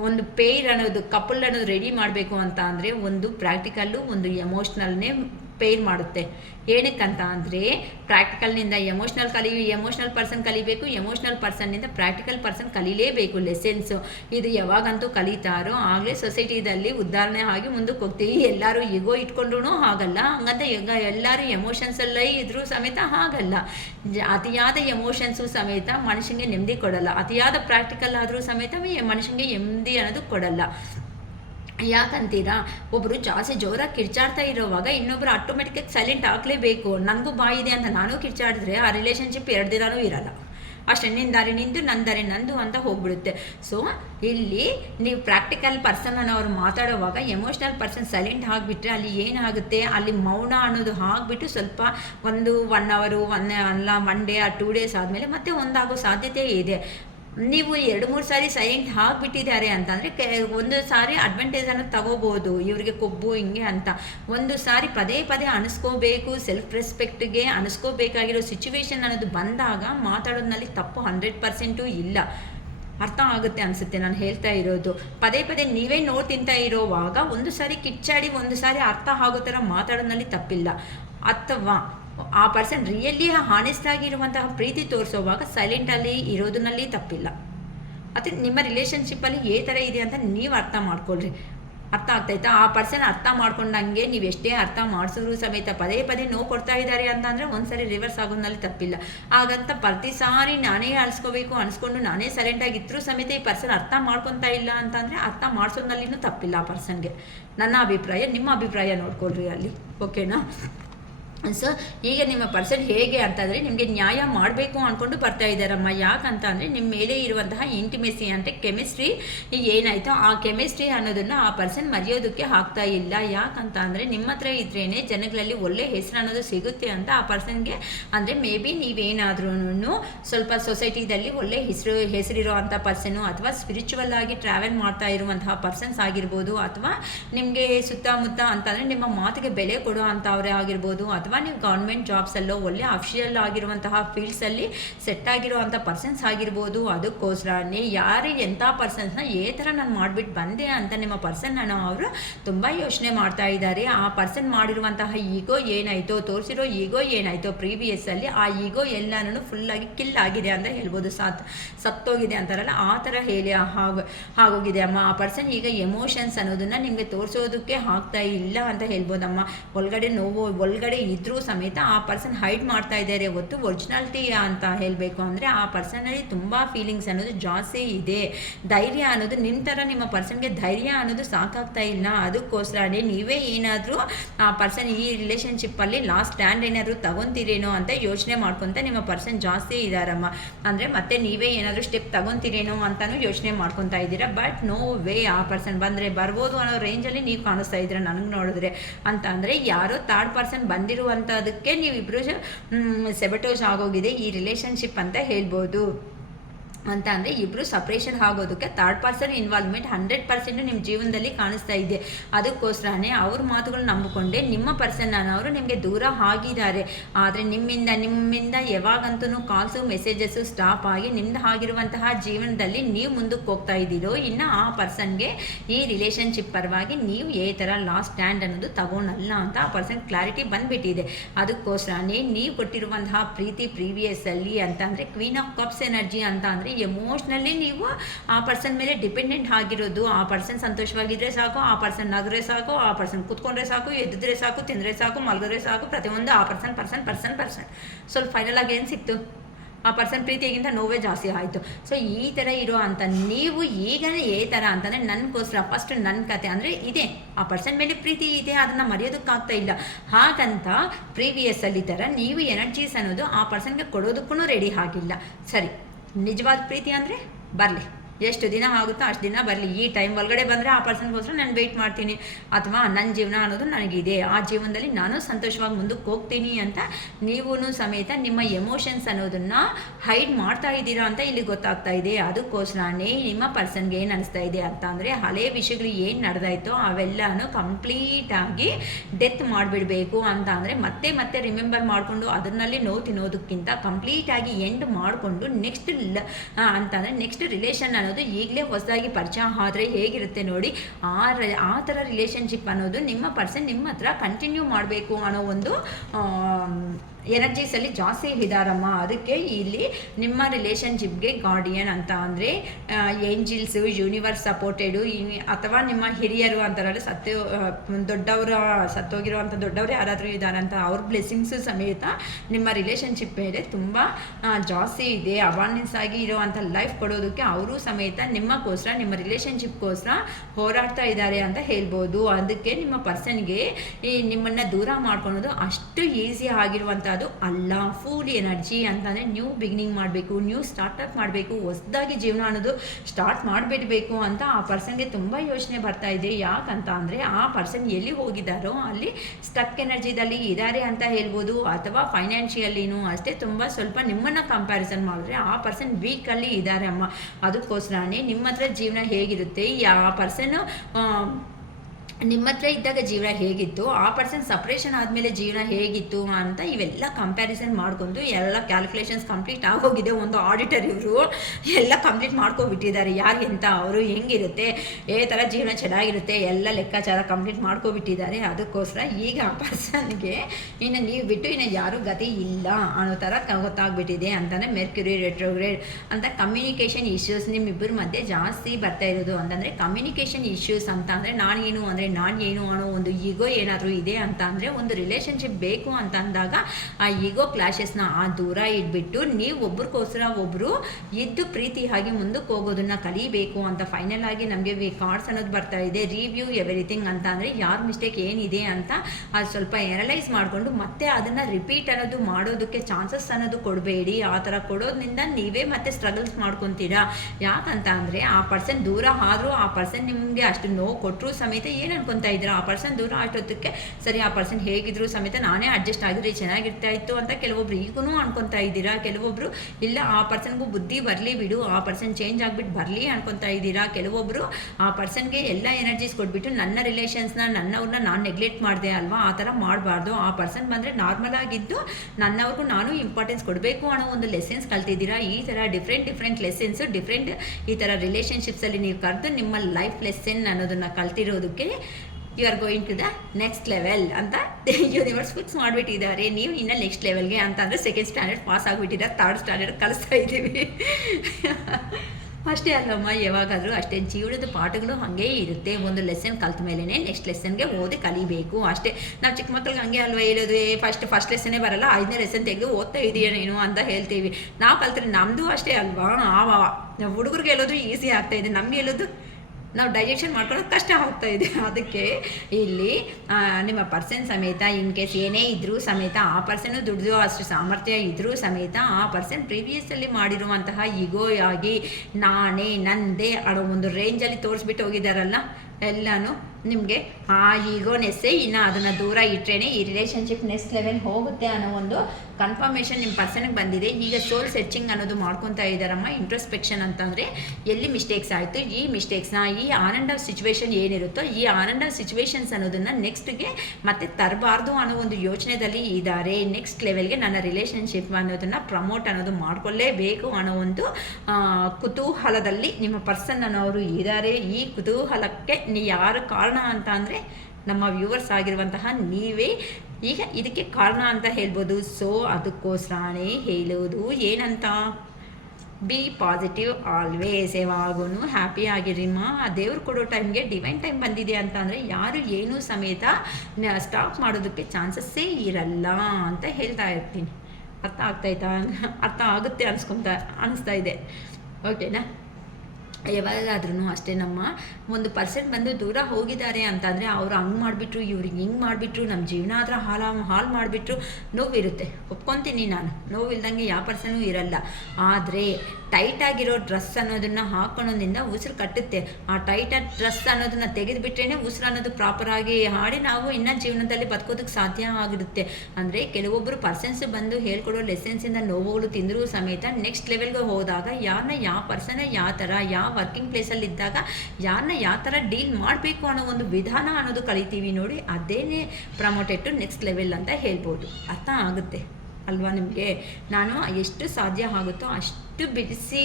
ಒಂದು ಪೇರ್ ಅನ್ನೋದು, ಕಪಲ್ ಅನ್ನೋದು ರೆಡಿ ಮಾಡಬೇಕು ಅಂತ ಅಂದರೆ ಒಂದು ಪ್ರಾಕ್ಟಿಕಲ್ಲು, ಒಂದು ಎಮೋಷ್ನಲ್ನೇ ಪೇರ್ ಮಾಡುತ್ತೆ. ಏನಕ್ಕಂತ ಅಂದರೆ ಪ್ರಾಕ್ಟಿಕಲ್ನಿಂದ ಎಮೋಷ್ನಲ್ ಪರ್ಸನ್ ಕಲಿಬೇಕು, ಎಮೋಷ್ನಲ್ ಪರ್ಸನ್ನಿಂದ ಪ್ರಾಕ್ಟಿಕಲ್ ಪರ್ಸನ್ ಕಲೀಲೇಬೇಕು ಲೆಸೆನ್ಸು. ಇದು ಯಾವಾಗಂತೂ ಕಲಿತಾರೋ ಆಗಲೇ ಸೊಸೈಟಿದಲ್ಲಿ ಉದ್ಧಾರಣೆ ಆಗಿ ಮುಂದಕ್ಕೆ ಹೋಗ್ತೀವಿ. ಎಲ್ಲರೂ ಈಗೋ ಇಟ್ಕೊಂಡ್ರೂ ಆಗಲ್ಲ, ಹಂಗಂತ ಈಗ ಎಲ್ಲರೂ ಎಮೋಷನ್ಸಲ್ಲೇ ಇದ್ರೂ ಸಮೇತ ಆಗಲ್ಲ. ಅತಿಯಾದ ಎಮೋಷನ್ಸು ಸಮೇತ ಮನುಷ್ಯನಿಗೆ ನೆಮ್ಮದಿ ಕೊಡಲ್ಲ, ಅತಿಯಾದ ಪ್ರಾಕ್ಟಿಕಲ್ ಆದರೂ ಸಮೇತ ಮನುಷ್ಯನಿಗೆ ನೆಮ್ಮದಿ ಅನ್ನೋದು ಕೊಡಲ್ಲ. ಯಾಕಂತೀರಾ, ಒಬ್ಬರು ಜಾಸ್ತಿ ಜೋರಾಗಿ ಕಿರ್ಚಾಡ್ತಾ ಇರೋವಾಗ ಇನ್ನೊಬ್ರು ಆಟೋಮೆಟಿಕಾಗಿ ಸೈಲೆಂಟ್ ಆಗಲೇಬೇಕು. ನನಗೂ ಬಾಯಿದೆ ಅಂತ ನಾನು ಕಿರ್ಚಾಡಿದ್ರೆ ಆ ರಿಲೇಷನ್ಶಿಪ್ 2 ದಿನವೂ ಇರಲ್ಲ. ಅಷ್ಟೇ, ನಿನ್ನ ದಾರಿ ನಿಂದು ನನ್ನ ದಾರಿ ನಂದು ಅಂತ ಹೋಗ್ಬಿಡುತ್ತೆ. ಸೊ ಇಲ್ಲಿ ನೀವು ಪ್ರಾಕ್ಟಿಕಲ್ ಪರ್ಸನ್ ಅನ್ನೋರು ಮಾತಾಡುವಾಗ ಎಮೋಷ್ನಲ್ ಪರ್ಸನ್ ಸೈಲೆಂಟ್ ಆಗಿಬಿಟ್ರೆ ಅಲ್ಲಿ ಏನಾಗುತ್ತೆ, ಅಲ್ಲಿ ಮೌನ ಅನ್ನೋದು ಆಗಿಬಿಟ್ಟು ಸ್ವಲ್ಪ 1 ಅವರು 1 ಡೇ 2 ಡೇಸ್ ಆದಮೇಲೆ ಮತ್ತೆ ಒಂದಾಗೋ ಸಾಧ್ಯತೆ ಇದೆ. ನೀವು 2-3 ಸಾರಿ ಸೈಲೆಂಟ್ ಆಗಿಬಿಟ್ಟಿದ್ದಾರೆ ಅಂತಂದರೆ ಒಂದು ಸಾರಿ ಅಡ್ವಾಂಟೇಜ್ ಅನ್ನೋದು ತಗೋಬೋದು, ಇವರಿಗೆ ಕೊಬ್ಬು ಹಿಂಗೆ ಅಂತ. ಒಂದು ಸಾರಿ ಪದೇ ಅನಿಸ್ಕೋಬೇಕು, ಸೆಲ್ಫ್ ರೆಸ್ಪೆಕ್ಟ್ಗೆ ಅನಿಸ್ಕೋಬೇಕಾಗಿರೋ ಸಿಚುವೇಶನ್ ಅನ್ನೋದು ಬಂದಾಗ ಮಾತಾಡೋದ್ರಲ್ಲಿ ತಪ್ಪು 100% ಇಲ್ಲ. ಅರ್ಥ ಆಗುತ್ತೆ ಅನಿಸುತ್ತೆ ನಾನು ಹೇಳ್ತಾ ಇರೋದು. ಪದೇ ನೀವೇ ತಿಂತಾ ಇರೋವಾಗ ಒಂದು ಸಾರಿ ಕಿಚ್ಚಾಡಿ ಒಂದು ಸಾರಿ ಅರ್ಥ ಆಗೋ ಥರ ಮಾತಾಡೋದ್ರಲ್ಲಿ ತಪ್ಪಿಲ್ಲ. ಅಥವಾ ಆ ಪರ್ಸನ್ ರಿಯಲಿ ಹಾನೆಸ್ಟ್ ಆಗಿರುವಂತಹ ಪ್ರೀತಿ ತೋರಿಸೋವಾಗ ಸೈಲೆಂಟಲ್ಲಿ ಇರೋದನ್ನಲ್ಲಿ ತಪ್ಪಿಲ್ಲ. ಮತ್ತು ನಿಮ್ಮ ರಿಲೇಷನ್ಶಿಪ್ಪಲ್ಲಿ ಥರ ಇದೆ ಅಂತ ನೀವು ಅರ್ಥ ಮಾಡ್ಕೊಳ್ರಿ. ಅರ್ಥ ಆಗ್ತಾಯಿತಾ? ಆ ಪರ್ಸನ್ ಅರ್ಥ ಮಾಡ್ಕೊಂಡಂಗೆ ನೀವು ಎಷ್ಟೇ ಅರ್ಥ ಮಾಡಿಸಿದ್ರು ಸಮೇತ ಪದೇ ನೋವು ಕೊಡ್ತಾ ಇದ್ದಾರೆ ಅಂತಂದರೆ ಒಂದ್ಸರಿ ರಿವರ್ಸ್ ಆಗೋದ್ರಲ್ಲಿ ತಪ್ಪಿಲ್ಲ. ಹಾಗಂತ ಪ್ರತಿ ಸಾರಿ ನಾನೇ ಅನಿಸ್ಕೊಂಡು ನಾನೇ ಸೈಲೆಂಟಾಗಿದ್ದರೂ ಸಮೇತ ಈ ಪರ್ಸನ್ ಅರ್ಥ ಮಾಡ್ಕೊತಾ ಇಲ್ಲ ಅಂತಂದರೆ ಅರ್ಥ ಮಾಡಿಸೋದ್ರಲ್ಲಿನೂ ತಪ್ಪಿಲ್ಲ ಆ ಪರ್ಸನ್ಗೆ. ನನ್ನ ಅಭಿಪ್ರಾಯ, ನಿಮ್ಮ ಅಭಿಪ್ರಾಯ ನೋಡ್ಕೊಳ್ರಿ ಅಲ್ಲಿ, ಓಕೆನಾ? ಸೊ ಈಗ ನಿಮ್ಮ ಪರ್ಸನ್ ಹೇಗೆ ಅಂತಂದರೆ ನಿಮಗೆ ನ್ಯಾಯ ಮಾಡಬೇಕು ಅಂದ್ಕೊಂಡು ಬರ್ತಾ ಇದ್ದಾರಮ್ಮ. ಯಾಕಂತ ಅಂದರೆ ನಿಮ್ಮ ಮೇಲೆ ಇರುವಂತಹ ಇಂಟಿಮೆಸಿ ಅಂದರೆ ಕೆಮಿಸ್ಟ್ರಿ ಏನಾಯಿತು, ಆ ಕೆಮಿಸ್ಟ್ರಿ ಅನ್ನೋದನ್ನು ಆ ಪರ್ಸನ್ ಮರೆಯೋದಕ್ಕೆ ಆಗ್ತಾ ಇಲ್ಲ. ಯಾಕಂತ ಅಂದರೆ ನಿಮ್ಮ ಹತ್ರ ಇದ್ರೇ ಜನಗಳಲ್ಲಿ ಒಳ್ಳೆ ಹೆಸರು ಅನ್ನೋದು ಸಿಗುತ್ತೆ ಅಂತ ಆ ಪರ್ಸನ್ಗೆ. ಅಂದರೆ ಮೇ ಬಿ ನೀವೇನಾದ್ರೂ ಸ್ವಲ್ಪ ಸೊಸೈಟಿದಲ್ಲಿ ಒಳ್ಳೆ ಹೆಸರಿರೋ ಅಂಥ ಪರ್ಸನು, ಅಥವಾ ಸ್ಪಿರಿಚುವಲ್ ಆಗಿ ಟ್ರಾವೆಲ್ ಮಾಡ್ತಾ ಇರುವಂತಹ ಪರ್ಸನ್ಸ್ ಆಗಿರ್ಬೋದು, ಅಥವಾ ನಿಮಗೆ ಸುತ್ತಮುತ್ತ ಅಂತಂದರೆ ನಿಮ್ಮ ಮಾತಿಗೆ ಬೆಲೆ ಕೊಡೋ ಅಂಥವ್ರೇ ಆಗಿರ್ಬೋದು, ಅಥವಾ ನೀವು ಗೌರ್ಮೆಂಟ್ ಜಾಬ್ಸಲ್ಲೋ ಒಳ್ಳೆ ಅಫಿಷಿಯಲ್ ಆಗಿರುವಂತಹ ಫೀಲ್ಡ್ಸಲ್ಲಿ ಸೆಟ್ ಆಗಿರುವಂಥ ಪರ್ಸನ್ಸ್ ಆಗಿರ್ಬೋದು. ಅದಕ್ಕೋಸ್ಕರನೇ ಯಾರು ಎಂಥ ಪರ್ಸನ್ಸ್ನ ಥರ ನಾನು ಮಾಡಿಬಿಟ್ಟು ಬಂದೆ ಅಂತ ನಿಮ್ಮ ಪರ್ಸನ್ನ ಅವರು ತುಂಬ ಯೋಚನೆ ಮಾಡ್ತಾ ಇದ್ದಾರೆ. ಆ ಪರ್ಸನ್ ಮಾಡಿರುವಂತಹ ಈಗೋ ಏನಾಯಿತೋ, ತೋರಿಸಿರೋ ಈಗೋ ಏನಾಯಿತೋ ಪ್ರೀವಿಯಸ್ಸಲ್ಲಿ, ಆ ಈಗೋ ಎಲ್ಲನೂ ಫುಲ್ಲಾಗಿ ಕಿಲ್ ಆಗಿದೆ ಅಂತ ಹೇಳ್ಬೋದು. ಸತ್ತೋಗಿದೆ ಅಂತಾರಲ್ಲ, ಆ ಥರ ಹೇಳಿ ಆಗೋಗಿದೆ ಅಮ್ಮ. ಆ ಪರ್ಸನ್ ಈಗ ಎಮೋಷನ್ಸ್ ಅನ್ನೋದನ್ನು ನಿಮಗೆ ತೋರಿಸೋದಕ್ಕೆ ಆಗ್ತಾ ಇಲ್ಲ ಅಂತ ಹೇಳ್ಬೋದಮ್ಮ. ಒಳಗಡೆ ನೋವು ಒಳಗಡೆ ಇದ್ರೂ ಸಮೇತ ಆ ಪರ್ಸನ್ ಹೈಡ್ ಮಾಡ್ತಾ ಇದ್ದಾರೆ ಹೊತ್ತು ಒರಿಜಿನಾಲಿಟಿ ಅಂತ ಹೇಳಬೇಕು ಅಂದರೆ ಆ ಪರ್ಸನಲ್ಲಿ ತುಂಬ ಫೀಲಿಂಗ್ಸ್ ಅನ್ನೋದು ಜಾಸ್ತಿ ಇದೆ. ಧೈರ್ಯ ಅನ್ನೋದು ನಿಮ್ಮ ಥರ ನಿಮ್ಮ ಪರ್ಸನ್ಗೆ ಧೈರ್ಯ ಅನ್ನೋದು ಸಾಕಾಗ್ತಾ ಇಲ್ಲ. ಅದಕ್ಕೋಸ್ಕರನೇ ನೀವೇ ಏನಾದರೂ ಆ ಪರ್ಸನ್ ಈ ರಿಲೇಷನ್ಶಿಪ್ಪಲ್ಲಿ ಲಾಸ್ಟ್ ಸ್ಟ್ಯಾಂಡ್ ಏನಾದರೂ ತಗೊತೀರೇನೋ ಅಂತ ಯೋಚನೆ ಮಾಡ್ಕೊತ ನಿಮ್ಮ ಪರ್ಸನ್ ಜಾಸ್ತಿ ಇದ್ದಾರಮ್ಮ. ಅಂದರೆ ಮತ್ತೆ ನೀವೇ ಏನಾದರೂ ಸ್ಟೆಪ್ ತಗೊತೀರೇನೋ ಅಂತಲೂ ಯೋಚನೆ ಮಾಡ್ಕೊತಾ ಇದ್ದೀರಾ. ಬಟ್ ನೋ ವೇ, ಆ ಪರ್ಸನ್ ಬಂದರೆ ಬರ್ಬೋದು ಅನ್ನೋ ರೇಂಜಲ್ಲಿ ನೀವು ಕಾಣಿಸ್ತಾ ಇದ್ದೀರಾ ನನಗೆ ನೋಡಿದ್ರೆ. ಅಂತ ಅಂದರೆ ಯಾರೋ ಥರ್ಡ್ ಪರ್ಸನ್ ಬಂದಿರುವಂಥದಕ್ಕೆ ನೀವಿಬ್ಬರು ಸೆಬಟೋಸ್ ಆಗೋಗಿದೆ ಈ ರಿಲೇಷನ್ಶಿಪ್ ಅಂತ ಹೇಳ್ಬೋದು. ಅಂತ ಅಂದರೆ ಇಬ್ಬರು ಸಪ್ರೇಷನ್ ಆಗೋದಕ್ಕೆ ಥರ್ಡ್ ಪರ್ಸನ್ ಇನ್ವಾಲ್ವ್ಮೆಂಟ್ 100% ನಿಮ್ಮ ಜೀವನದಲ್ಲಿ ಕಾಣಿಸ್ತಾ ಇದೆ. ಅದಕ್ಕೋಸ್ಕರನೇ ಅವ್ರ ಮಾತುಗಳು ನಂಬಿಕೊಂಡೆ ನಿಮ್ಮ ಪರ್ಸನ್ ಅನ್ನೋರು ನಿಮಗೆ ದೂರ ಆಗಿದ್ದಾರೆ. ಆದರೆ ನಿಮ್ಮಿಂದ ಯಾವಾಗಂತೂ ಕಾಲ್ಸು ಮೆಸೇಜಸ್ಸು ಸ್ಟಾಪ್ ಆಗಿ ನಿಮ್ದು ಆಗಿರುವಂತಹ ಜೀವನದಲ್ಲಿ ನೀವು ಮುಂದಕ್ಕೆ ಹೋಗ್ತಾ ಇದ್ದೀರೋ, ಇನ್ನು ಆ ಪರ್ಸನ್ಗೆ ಈ ರಿಲೇಷನ್ಶಿಪ್ ಪರವಾಗಿ ನೀವು ಥರ ಲಾಸ್ಟ್ ಸ್ಟ್ಯಾಂಡ್ ಅನ್ನೋದು ತಗೊಳಲ್ಲ ಅಂತ ಆ ಪರ್ಸನ್ ಕ್ಲಾರಿಟಿ ಬಂದುಬಿಟ್ಟಿದೆ. ಅದಕ್ಕೋಸ್ಕರನೇ ನೀವು ಕೊಟ್ಟಿರುವಂತಹ ಪ್ರೀತಿ ಪ್ರೀವಿಯಸ್ಸಲ್ಲಿ ಅಂತ ಅಂದರೆ ಕ್ವೀನ್ ಆಫ್ ಕಪ್ಸ್ ಎನರ್ಜಿ ಅಂತ ಅಂದರೆ ಎಮೋಷ್ನಲಿ ನೀವು ಆ ಪರ್ಸನ್ ಮೇಲೆ ಡಿಪೆಂಡೆಂಟ್ ಆಗಿರೋದು. ಆ ಪರ್ಸನ್ ಸಂತೋಷವಾಗಿದ್ದರೆ ಸಾಕು, ಆ ಪರ್ಸನ್ ನಗರೆ ಸಾಕು, ಆ ಪರ್ಸನ್ ಕೂತ್ಕೊಂಡ್ರೆ ಸಾಕು, ಎದ್ದಿದ್ರೆ ಸಾಕು, ತಿಂದರೆ ಸಾಕು, ಮಲಗಿದ್ರೆ ಸಾಕು, ಪ್ರತಿಯೊಂದು ಆ ಪರ್ಸನ್. ಸ್ವಲ್ಪ ಫೈನಲ್ ಆಗಿ ಏನು ಸಿಕ್ತು, ಆ ಪರ್ಸನ್ ಪ್ರೀತಿಗಿಂತ ನೋವೇ ಜಾಸ್ತಿ ಆಯಿತು. ಸೊ ಈ ಥರ ಇರೋ ಅಂತ ನೀವು ಈಗನೇ ಥರ ಅಂತಂದರೆ ನನಗೋಸ್ಕರ ಫಸ್ಟ್ ನನ್ನ ಕತೆ ಅಂದರೆ ಇದೆ, ಆ ಪರ್ಸನ್ ಮೇಲೆ ಪ್ರೀತಿ ಇದೆ, ಅದನ್ನು ಮರೆಯೋದಕ್ಕಾಗ್ತಾ ಇಲ್ಲ. ಹಾಗಂತ ಪ್ರೀವಿಯಸ್ಸಲ್ಲಿ ಥರ ನೀವು ಎನರ್ಜೀಸ್ ಅನ್ನೋದು ಆ ಪರ್ಸನ್ಗೆ ಕೊಡೋದಕ್ಕೂ ರೆಡಿ ಆಗಿಲ್ಲ. ಸರಿ, ನಿಜವಾದ ಪ್ರೀತಿ ಅಂದರೆ ಬರಲಿ, ಎಷ್ಟು ದಿನ ಆಗುತ್ತೋ ಅಷ್ಟು ದಿನ ಬರಲಿ. ಈ ಟೈಮ್ ಒಳಗಡೆ ಬಂದರೆ ಆ ಪರ್ಸನ್ಗೋಸ್ಕರ ನಾನು ವೆಯ್ಟ್ ಮಾಡ್ತೀನಿ, ಅಥವಾ ನನ್ನ ಜೀವನ ಅನ್ನೋದು ನನಗಿದೆ, ಆ ಜೀವನದಲ್ಲಿ ನಾನು ಸಂತೋಷವಾಗಿ ಮುಂದಕ್ಕೆ ಹೋಗ್ತೀನಿ ಅಂತ ನೀವೂ ಸಮೇತ ನಿಮ್ಮ ಎಮೋಷನ್ಸ್ ಅನ್ನೋದನ್ನು ಹೈಡ್ ಮಾಡ್ತಾ ಇದ್ದೀರಾ ಅಂತ ಇಲ್ಲಿ ಗೊತ್ತಾಗ್ತಾ ಇದೆ. ಅದಕ್ಕೋಸ್ಕರನೇ ನಿಮ್ಮ ಪರ್ಸನ್ಗೆ ಏನು ಅನಿಸ್ತಾ ಇದೆ ಅಂತ ಅಂದರೆ ಹಳೆ ವಿಷಯಗಳು ಏನು ನಡೆದಾಯ್ತೋ ಅವೆಲ್ಲನೂ ಕಂಪ್ಲೀಟಾಗಿ ಡೆತ್ ಮಾಡಿಬಿಡಬೇಕು ಅಂತ ಅಂದರೆ ಮತ್ತೆ ರಿಮೆಂಬರ್ ಮಾಡಿಕೊಂಡು ಅದನ್ನಲ್ಲಿ ನೋವು ತಿನ್ನೋದಕ್ಕಿಂತ ಕಂಪ್ಲೀಟಾಗಿ ಎಂಡ್ ಮಾಡಿಕೊಂಡು ನೆಕ್ಸ್ಟ್ ಅಂತಂದರೆ ನೆಕ್ಸ್ಟ್ ರಿಲೇಷನ್ ಅನ್ನೋದು ಈಗಲೇ ಹೊಸದಾಗಿ ಪರಿಚಯ ಆದರೆ ಹೇಗಿರುತ್ತೆ ನೋಡಿ, ಆ ಥರ ರಿಲೇಷನ್ಶಿಪ್ ಅನ್ನೋದು ನಿಮ್ಮ ಪರ್ಸನ್ ನಿಮ್ಮ ಹತ್ರ ಕಂಟಿನ್ಯೂ ಮಾಡಬೇಕು ಅನ್ನೋ ಒಂದು ಎನರ್ಜೀಸಲ್ಲಿ ಜಾಸ್ತಿ ಇದ್ದಾರಮ್ಮ. ಅದಕ್ಕೆ ಇಲ್ಲಿ ನಿಮ್ಮ ರಿಲೇಷನ್ಶಿಪ್ಗೆ ಗಾರ್ಡಿಯನ್ ಅಂತ ಅಂದರೆ ಏಂಜಿಲ್ಸು, ಯೂನಿವರ್ಸ್ ಸಪೋರ್ಟೆಡು, ಅಥವಾ ನಿಮ್ಮ ಹಿರಿಯರು ಅಂತಾರಲ್ಲ, ಸತ್ತೋಗಿರೋ ಅಂಥ ದೊಡ್ಡವರು ಯಾರಾದರೂ ಇದ್ದಾರಂತ ಅವ್ರ ಬ್ಲೆಸ್ಸಿಂಗ್ಸು ಸಮೇತ ನಿಮ್ಮ ರಿಲೇಷನ್ಶಿಪ್ ಮೇಲೆ ತುಂಬ ಜಾಸ್ತಿ ಇದೆ. ಅವಾರ್ನೆಸ್ ಆಗಿ ಇರೋವಂಥ ಲೈಫ್ ಕೊಡೋದಕ್ಕೆ ಅವರು ಸಮೇತ ನಿಮ್ಮಕ್ಕೋಸ್ಕರ, ನಿಮ್ಮ ರಿಲೇಷನ್ಶಿಪ್ಗೋಸ್ಕರ ಹೋರಾಡ್ತಾ ಇದ್ದಾರೆ ಅಂತ ಹೇಳ್ಬೋದು. ಅದಕ್ಕೆ ನಿಮ್ಮ ಪರ್ಸನ್ಗೆ ನಿಮ್ಮನ್ನು ದೂರ ಮಾಡ್ಕೊಳೋದು ಅಷ್ಟು ಈಸಿ ಆಗಿರುವಂಥದ್ದು ಅಲ್ಲ. ಫುಲ್ ಎನರ್ಜಿ ಅಂತಂದರೆ ನ್ಯೂ ಬಿಗಿನಿಂಗ್ ಮಾಡಬೇಕು, ನ್ಯೂ ಸ್ಟಾರ್ಟಪ್ ಮಾಡಬೇಕು, ಹೊಸದಾಗಿ ಜೀವನ ಅನ್ನೋದು ಸ್ಟಾರ್ಟ್ ಮಾಡಿಬಿಡಬೇಕು ಅಂತ ಆ ಪರ್ಸನ್ಗೆ ತುಂಬ ಯೋಚನೆ ಬರ್ತಾ ಇದೆ. ಯಾಕಂತ ಅಂದರೆ ಆ ಪರ್ಸನ್ ಎಲ್ಲಿ ಹೋಗಿದ್ದಾರೋ ಅಲ್ಲಿ ಸ್ಟಕ್ ಎನರ್ಜಿದಲ್ಲಿ ಇದ್ದಾರೆ ಅಂತ ಹೇಳ್ಬೋದು. ಅಥವಾ ಫೈನಾನ್ಷಿಯಲ್ಲಿನೂ ಅಷ್ಟೇ ತುಂಬ ಸ್ವಲ್ಪ ನಿಮ್ಮನ್ನು ಕಂಪ್ಯಾರಿಸನ್ ಮಾಡಿದ್ರೆ ಆ ಪರ್ಸನ್ ವೀಕಲ್ಲಿ ಇದ್ದಾರೆ ಅಮ್ಮ. ಅದಕ್ಕೋಸ್ಕರನೇ ನಿಮ್ಮ ಹತ್ರ ಜೀವನ ಹೇಗಿರುತ್ತೆ, ಯಾವ ಪರ್ಸನ್ನು ನಿಮ್ಮ ಹತ್ರ ಇದ್ದಾಗ ಜೀವನ ಹೇಗಿತ್ತು, ಆ ಪರ್ಸನ್ ಸಪ್ರೇಷನ್ ಆದಮೇಲೆ ಜೀವನ ಹೇಗಿತ್ತು ಅಂತ ಇವೆಲ್ಲ ಕಂಪ್ಯಾರಿಸನ್ ಮಾಡ್ಕೊಂಡು ಎಲ್ಲ ಕ್ಯಾಲ್ಕುಲೇಷನ್ಸ್ ಕಂಪ್ಲೀಟ್ ಆಗೋಗಿದೆ. ಒಂದು ಆಡಿಟರ್ ಇವರು ಎಲ್ಲ ಕಂಪ್ಲೀಟ್ ಮಾಡ್ಕೊಬಿಟ್ಟಿದ್ದಾರೆ, ಯಾರು ಎಂತ ಅವರು ಹೆಂಗಿರುತ್ತೆ, ಥರ ಜೀವನ ಚೆನ್ನಾಗಿರುತ್ತೆ ಎಲ್ಲ ಲೆಕ್ಕಾಚಾರ ಕಂಪ್ಲೀಟ್ ಮಾಡ್ಕೊಬಿಟ್ಟಿದ್ದಾರೆ. ಅದಕ್ಕೋಸ್ಕರ ಈಗ ಆ ಪರ್ಸನ್ಗೆ ಇನ್ನು ನೀವು ಬಿಟ್ಟು ಇನ್ನು ಯಾರೂ ಗತಿ ಇಲ್ಲ ಅನ್ನೋ ಥರ ಗೊತ್ತಾಗ್ಬಿಟ್ಟಿದೆ ಅಂತಲೇ ಮೆರ್ಕ್ಯುರಿ ರೆಟ್ರೋಗ್ರೇಡ್ ಅಂತ ಕಮ್ಯುನಿಕೇಷನ್ ಇಶ್ಯೂಸ್ ನಿಮ್ಮಿಬ್ಬರ ಮಧ್ಯೆ ಜಾಸ್ತಿ ಬರ್ತಾ ಇರೋದು. ಅಂತಂದರೆ ಕಮ್ಯುನಿಕೇಷನ್ ಇಶ್ಯೂಸ್ ಅಂತ ಅಂದರೆ ನಾನೇನು ಅಂದರೆ ನಾನು ಏನು ಅನ್ನೋ ಒಂದು ಈಗೋ ಏನಾದರೂ ಇದೆ ಅಂತ ಅಂದರೆ, ಒಂದು ರಿಲೇಷನ್ಶಿಪ್ ಬೇಕು ಅಂತ ಅಂದಾಗ ಆ ಈಗೋ ಕ್ಲಾಶಸ್ನ ದೂರ ಇಟ್ಬಿಟ್ಟು ನೀವು ಒಬ್ರಿಗೋಸ್ಕರ ಒಬ್ಬರು ಇದ್ದು ಪ್ರೀತಿಯಾಗಿ ಮುಂದಕ್ಕೆ ಹೋಗೋದನ್ನ ಕಲಿಬೇಕು ಅಂತ ಫೈನಲ್ ಆಗಿ ನಮಗೆ ಕಾರ್ಡ್ಸ್ ಅನ್ನೋದು ಬರ್ತಾ ಇದೆ. ರಿವ್ಯೂ ಎವ್ರಿಥಿಂಗ್ ಅಂತ ಅಂದರೆ ಯಾರ ಮಿಸ್ಟೇಕ್ ಏನಿದೆ ಅಂತ ಅದು ಸ್ವಲ್ಪ ಎನಲೈಸ್ ಮಾಡಿಕೊಂಡು ಮತ್ತೆ ಅದನ್ನು ರಿಪೀಟ್ ಅನ್ನೋದು ಮಾಡೋದಕ್ಕೆ ಚಾನ್ಸಸ್ ಅನ್ನೋದು ಕೊಡಬೇಡಿ. ಆ ಥರ ಕೊಡೋದ್ರಿಂದ ನೀವೇ ಮತ್ತೆ ಸ್ಟ್ರಗಲ್ಸ್ ಮಾಡ್ಕೊತೀರಾ. ಯಾಕಂತ ಅಂದರೆ ಆ ಪರ್ಸನ್ ದೂರ ಆದರೂ ಆ ಪರ್ಸನ್ ನಿಮಗೆ ಅಷ್ಟು ನೋವು ಕೊಟ್ಟರು ಸಮೇತ ಏನು ಅನ್ಕೊತಾ ಇದ್ದೀರಾ, ಆ ಪರ್ಸನ್ ದೂರ ಆಟೋದಕ್ಕೆ ಸರಿ ಆ ಪರ್ಸನ್ ಹೇಗಿದ್ರು ಸಮೇತ ನಾನೇ ಅಡ್ಜಸ್ಟ್ ಆಗಿದ್ರೆ ಚೆನ್ನಾಗಿರ್ತಾ ಇತ್ತು ಅಂತ ಕೆಲವೊಬ್ರು ಈಗೂ ಅನ್ಕೊತಾ ಇದ್ದೀರಾ. ಕೆಲವೊಬ್ರು ಇಲ್ಲ ಆ ಪರ್ಸನ್ಗೂ ಬುದ್ಧಿ ಬರಲಿ ಬಿಡು, ಆ ಪರ್ಸನ್ ಚೇಂಜ್ ಆಗಿಬಿಟ್ಟು ಬರಲಿ ಅನ್ಕೊತಾ ಇದ್ದೀರಾ. ಕೆಲವೊಬ್ರು ಆ ಪರ್ಸನ್ಗೆ ಎಲ್ಲ ಎನರ್ಜೀಸ್ ಕೊಟ್ಬಿಟ್ಟು ನನ್ನ ರಿಲೇಷನ್ಸ್ನ ನನ್ನವ್ರನ್ನ ನಾನು ನೆಗ್ಲೆಕ್ಟ್ ಮಾಡಿದೆ ಅಲ್ವಾ, ಆ ಥರ ಮಾಡಬಾರ್ದು. ಆ ಪರ್ಸನ್ ಬಂದರೆ ನಾರ್ಮಲ್ ಆಗಿದ್ದು ನನ್ನವ್ರಿಗೂ ನಾನು ಇಂಪಾರ್ಟೆನ್ಸ್ ಕೊಡಬೇಕು ಅನ್ನೋ ಒಂದು ಲೆಸನ್ಸ್ ಕಲ್ತಿದ್ದೀರಾ. ಈ ಥರ ಡಿಫ್ರೆಂಟ್ ಲೆಸನ್ಸು ಡಿಫ್ರೆಂಟ್ ಈ ಥರ ರಿಲೇಷನ್ಶಿಪ್ಸಲ್ಲಿ ನೀವು ಕರೆದು ನಿಮ್ಮ ಲೈಫ್ ಲೆಸನ್ ಅನ್ನೋದನ್ನು ಕಲ್ತಿರೋದಕ್ಕೆ you are going to the next level ಅಂತ ಯೂನಿವರ್ಸ್ ಫಿಕ್ಸ್ ಮಾಡಿಬಿಟ್ಟಿದ್ದಾರೆ. ನೀವು ಇನ್ನು ನೆಕ್ಸ್ಟ್ ಲೆವೆಲ್ಗೆ ಅಂತ ಅಂದರೆ ಸೆಕೆಂಡ್ ಸ್ಟ್ಯಾಂಡರ್ಡ್ ಪಾಸ್ ಆಗಿಬಿಟ್ಟಿದ್ದಾರೆ, ಥರ್ಡ್ ಸ್ಟ್ಯಾಂಡರ್ಡ್ ಕಲಿಸ್ತಾ ಇದ್ದೀವಿ. ಅಷ್ಟೇ ಅಲ್ಲಮ್ಮ, ಯಾವಾಗಾದರೂ ಅಷ್ಟೇ ಜೀವನದ ಪಾಠಗಳು ಹಾಗೇ ಇರುತ್ತೆ. ಒಂದು ಲೆಸನ್ ಕಲ್ತ ಮೇಲೇ ನೆಕ್ಸ್ಟ್ ಲೆಸನ್ಗೆ ಓದಿ ಕಲಿಬೇಕು ಅಷ್ಟೇ. ನಾವು ಚಿಕ್ಕ ಮಕ್ಕಳಿಗೆ ಹಂಗೆ ಅಲ್ವಾ ಹೇಳೋದು, ಫಸ್ಟ್ ಲೆಸನ್ನೇ ಬರಲ್ಲ, 5ನೇ ಲೆಸನ್ ತೆಗೆದು ಓದ್ತಾ ಇದೆಯಾ ನೀನು ಅಂತ ಹೇಳ್ತೀವಿ. ನಾವು ಕಲ್ತ್ರೆ ನಮ್ಮದು ಅಷ್ಟೇ ಅಲ್ವಾ. ನಾವು ಹುಡುಗರಿಗೆ ಹೇಳೋದು ಈಸಿ ಆಗ್ತಾಯಿದೆ, ನಮಗೆ ಹೇಳೋದು ನಾವು ಡೈಜೆಷನ್ ಮಾಡ್ಕೊಳ್ಳೋದು ಕಷ್ಟ ಆಗ್ತಾ ಇದೆ. ಅದಕ್ಕೆ ಇಲ್ಲಿ ನಿಮ್ಮ ಪರ್ಸನ್ ಸಮೇತ ಇನ್ ಕೇಸ್ ಏನೇ ಇದ್ದರೂ ಸಮೇತ ಆ ಪರ್ಸನ್ನು ದುಡ್ದು ಅಷ್ಟು ಸಾಮರ್ಥ್ಯ ಇದ್ದರೂ ಸಮೇತ ಆ ಪರ್ಸನ್ ಪ್ರೀವಿಯಸ್ಸಲ್ಲಿ ಮಾಡಿರುವಂತಹ ಈಗೋ ಆಗಿ ನಾನೇ ನಂದೇ ಅನ್ನೋ ಒಂದು ರೇಂಜಲ್ಲಿ ತೋರಿಸ್ಬಿಟ್ಟು ಹೋಗಿದ್ದಾರಲ್ಲ ಎಲ್ಲನೂ ನಿಮಗೆ ಆ ಈಗೋನೆಸ್ಸೇ ಇನ್ನು ಅದನ್ನು ದೂರ ಇಟ್ಟರೆ ಈ ರಿಲೇಷನ್ಶಿಪ್ ನೆಕ್ಸ್ಟ್ ಲೆವೆಲ್ ಹೋಗುತ್ತೆ ಅನ್ನೋ ಒಂದು ಕನ್ಫರ್ಮೇಷನ್ ನಿಮ್ಮ ಪರ್ಸನ್ಗೆ ಬಂದಿದೆ. ಈಗ ಸೋಲ್ ಸರ್ಚಿಂಗ್ ಅನ್ನೋದು ಮಾಡ್ಕೊತಾ ಇದ್ದಾರಮ್ಮ. ಇಂಟ್ರೋಸ್ಪೆಕ್ಷನ್ ಅಂತಂದರೆ ಎಲ್ಲಿ ಮಿಸ್ಟೇಕ್ಸ್ ಆಯಿತು, ಈ ಮಿಸ್ಟೇಕ್ಸ್ನ ಈ ಆನ್ ಆ್ಯಂಡ್ ಆಫ್ ಸಿಚುವೇಶನ್ ಏನಿರುತ್ತೋ ಈ ಆನ್ ಆ್ಯಂಡ್ ಆಫ್ ಸಿಚುವೇಶನ್ಸ್ ಅನ್ನೋದನ್ನು ನೆಕ್ಸ್ಟ್ಗೆ ಮತ್ತೆ ತರಬಾರ್ದು ಅನ್ನೋ ಒಂದು ಯೋಚನೆಯಲ್ಲಿ ಇದ್ದಾರೆ. ನೆಕ್ಸ್ಟ್ ಲೆವೆಲ್ಗೆ ನನ್ನ ರಿಲೇಷನ್ಶಿಪ್ ಅನ್ನೋದನ್ನು ಪ್ರಮೋಟ್ ಅನ್ನೋದು ಮಾಡಿಕೊಳ್ಳೇಬೇಕು ಅನ್ನೋ ಒಂದು ಕುತೂಹಲದಲ್ಲಿ ನಿಮ್ಮ ಪರ್ಸನ್ ಅನ್ನೋರು ಇದ್ದಾರೆ. ಈ ಕುತೂಹಲಕ್ಕೆ ಯಾರು ಕಾರಣ ಅಂತ ಅಂದರೆ ನಮ್ಮ ವ್ಯೂವರ್ಸ್ ಆಗಿರುವಂತಹ ನೀವೇ ಈಗ ಇದಕ್ಕೆ ಕಾರಣ ಅಂತ ಹೇಳ್ಬೋದು. ಸೊ ಅದಕ್ಕೋಸ್ಕರನೇ ಹೇಳೋದು ಏನಂತ, ಬಿ ಪಾಸಿಟಿವ್ ಆಲ್ವೇಸ್, ಯಾವಾಗೂ ಹ್ಯಾಪಿ ಆಗಿರಿಮ್ಮ. ಆ ದೇವ್ರು ಕೊಡೋ ಟೈಮ್ಗೆ ಡಿವೈನ್ ಟೈಮ್ ಬಂದಿದೆ ಅಂತ ಅಂದರೆ ಯಾರು ಏನೂ ಸಮೇತ ಸ್ಟಾಪ್ ಮಾಡೋದಕ್ಕೆ ಚಾನ್ಸಸ್ಸೇ ಇರಲ್ಲ ಅಂತ ಹೇಳ್ತಾ ಇರ್ತೀನಿ. ಅರ್ಥ ಆಗ್ತಾಯಿತಾ? ಅರ್ಥ ಆಗುತ್ತೆ ಅನಿಸ್ತಾ ಇದೆ. ಓಕೆನಾ? ಯಾವಾಗಾದ್ರೂ ಅಷ್ಟೇ ನಮ್ಮ ಒಂದು ಪರ್ಸನ್ ಬಂದು ದೂರ ಹೋಗಿದ್ದಾರೆ ಅಂತಂದರೆ ಅವರು ಹಂಗೆ ಮಾಡಿಬಿಟ್ರು, ಇವ್ರಿಗೆ ಹಿಂಗೆ ಮಾಡಿಬಿಟ್ರು, ನಮ್ಮ ಜೀವನ ಹತ್ರ ಹಾಳು ಮಾಡಿಬಿಟ್ರು, ನೋವಿರುತ್ತೆ, ಒಪ್ಕೊತೀನಿ ನಾನು. ನೋವಿಲ್ದಂಗೆ ಯಾವ ಪರ್ಸನೂ ಇರಲ್ಲ. ಆದರೆ ಟೈಟಾಗಿರೋ ಡ್ರೆಸ್ ಅನ್ನೋದನ್ನು ಹಾಕೊಳ್ಳೋದ್ರಿಂದ ಉಸಿರು ಕಟ್ಟುತ್ತೆ. ಆ ಟೈಟಾದ ಡ್ರೆಸ್ ಅನ್ನೋದನ್ನು ತೆಗೆದುಬಿಟ್ರೇ ಉಸಿರು ಅನ್ನೋದು ಪ್ರಾಪರಾಗಿ ಹಾಡಿ ನಾವು ಇನ್ನೂ ಜೀವನದಲ್ಲಿ ಬದುಕೋದಕ್ಕೆ ಸಾಧ್ಯ ಆಗಿರುತ್ತೆ. ಅಂದರೆ ಕೆಲವೊಬ್ಬರು ಪರ್ಸನ್ಸ್ ಬಂದು ಹೇಳ್ಕೊಡೋ ಲೆಸನ್ಸಿಂದ ನೋವುಗಳು ತಿಂದರೂ ಸಮೇತ ನೆಕ್ಸ್ಟ್ ಲೆವೆಲ್ಗೆ ಹೋದಾಗ ಯಾರನ್ನ ಯಾವ ಪರ್ಸನ್ನ ಯಾವ ಥರ ಯಾವ ವರ್ಕಿಂಗ್ ಪ್ಲೇಸಲ್ಲಿ ಇದ್ದಾಗ ಯಾರನ್ನ ಯಾವ ಥರ ಡೀಲ್ ಮಾಡಬೇಕು ಅನ್ನೋ ಒಂದು ವಿಧಾನ ಅನ್ನೋದು ಕಲಿತೀವಿ ನೋಡಿ, ಅದೇನೇ ಪ್ರಮೋಟೆಡ್ ಟು ನೆಕ್ಸ್ಟ್ ಲೆವೆಲ್ ಅಂತ ಹೇಳ್ಬೋದು. ಅರ್ಥ ಆಗುತ್ತೆ ಅಲ್ವಾ ನಿಮಗೆ? ನಾನು ಎಷ್ಟು ಸಾಧ್ಯ ಆಗುತ್ತೋ ಅಷ್ಟು ಬಿಡಿಸಿ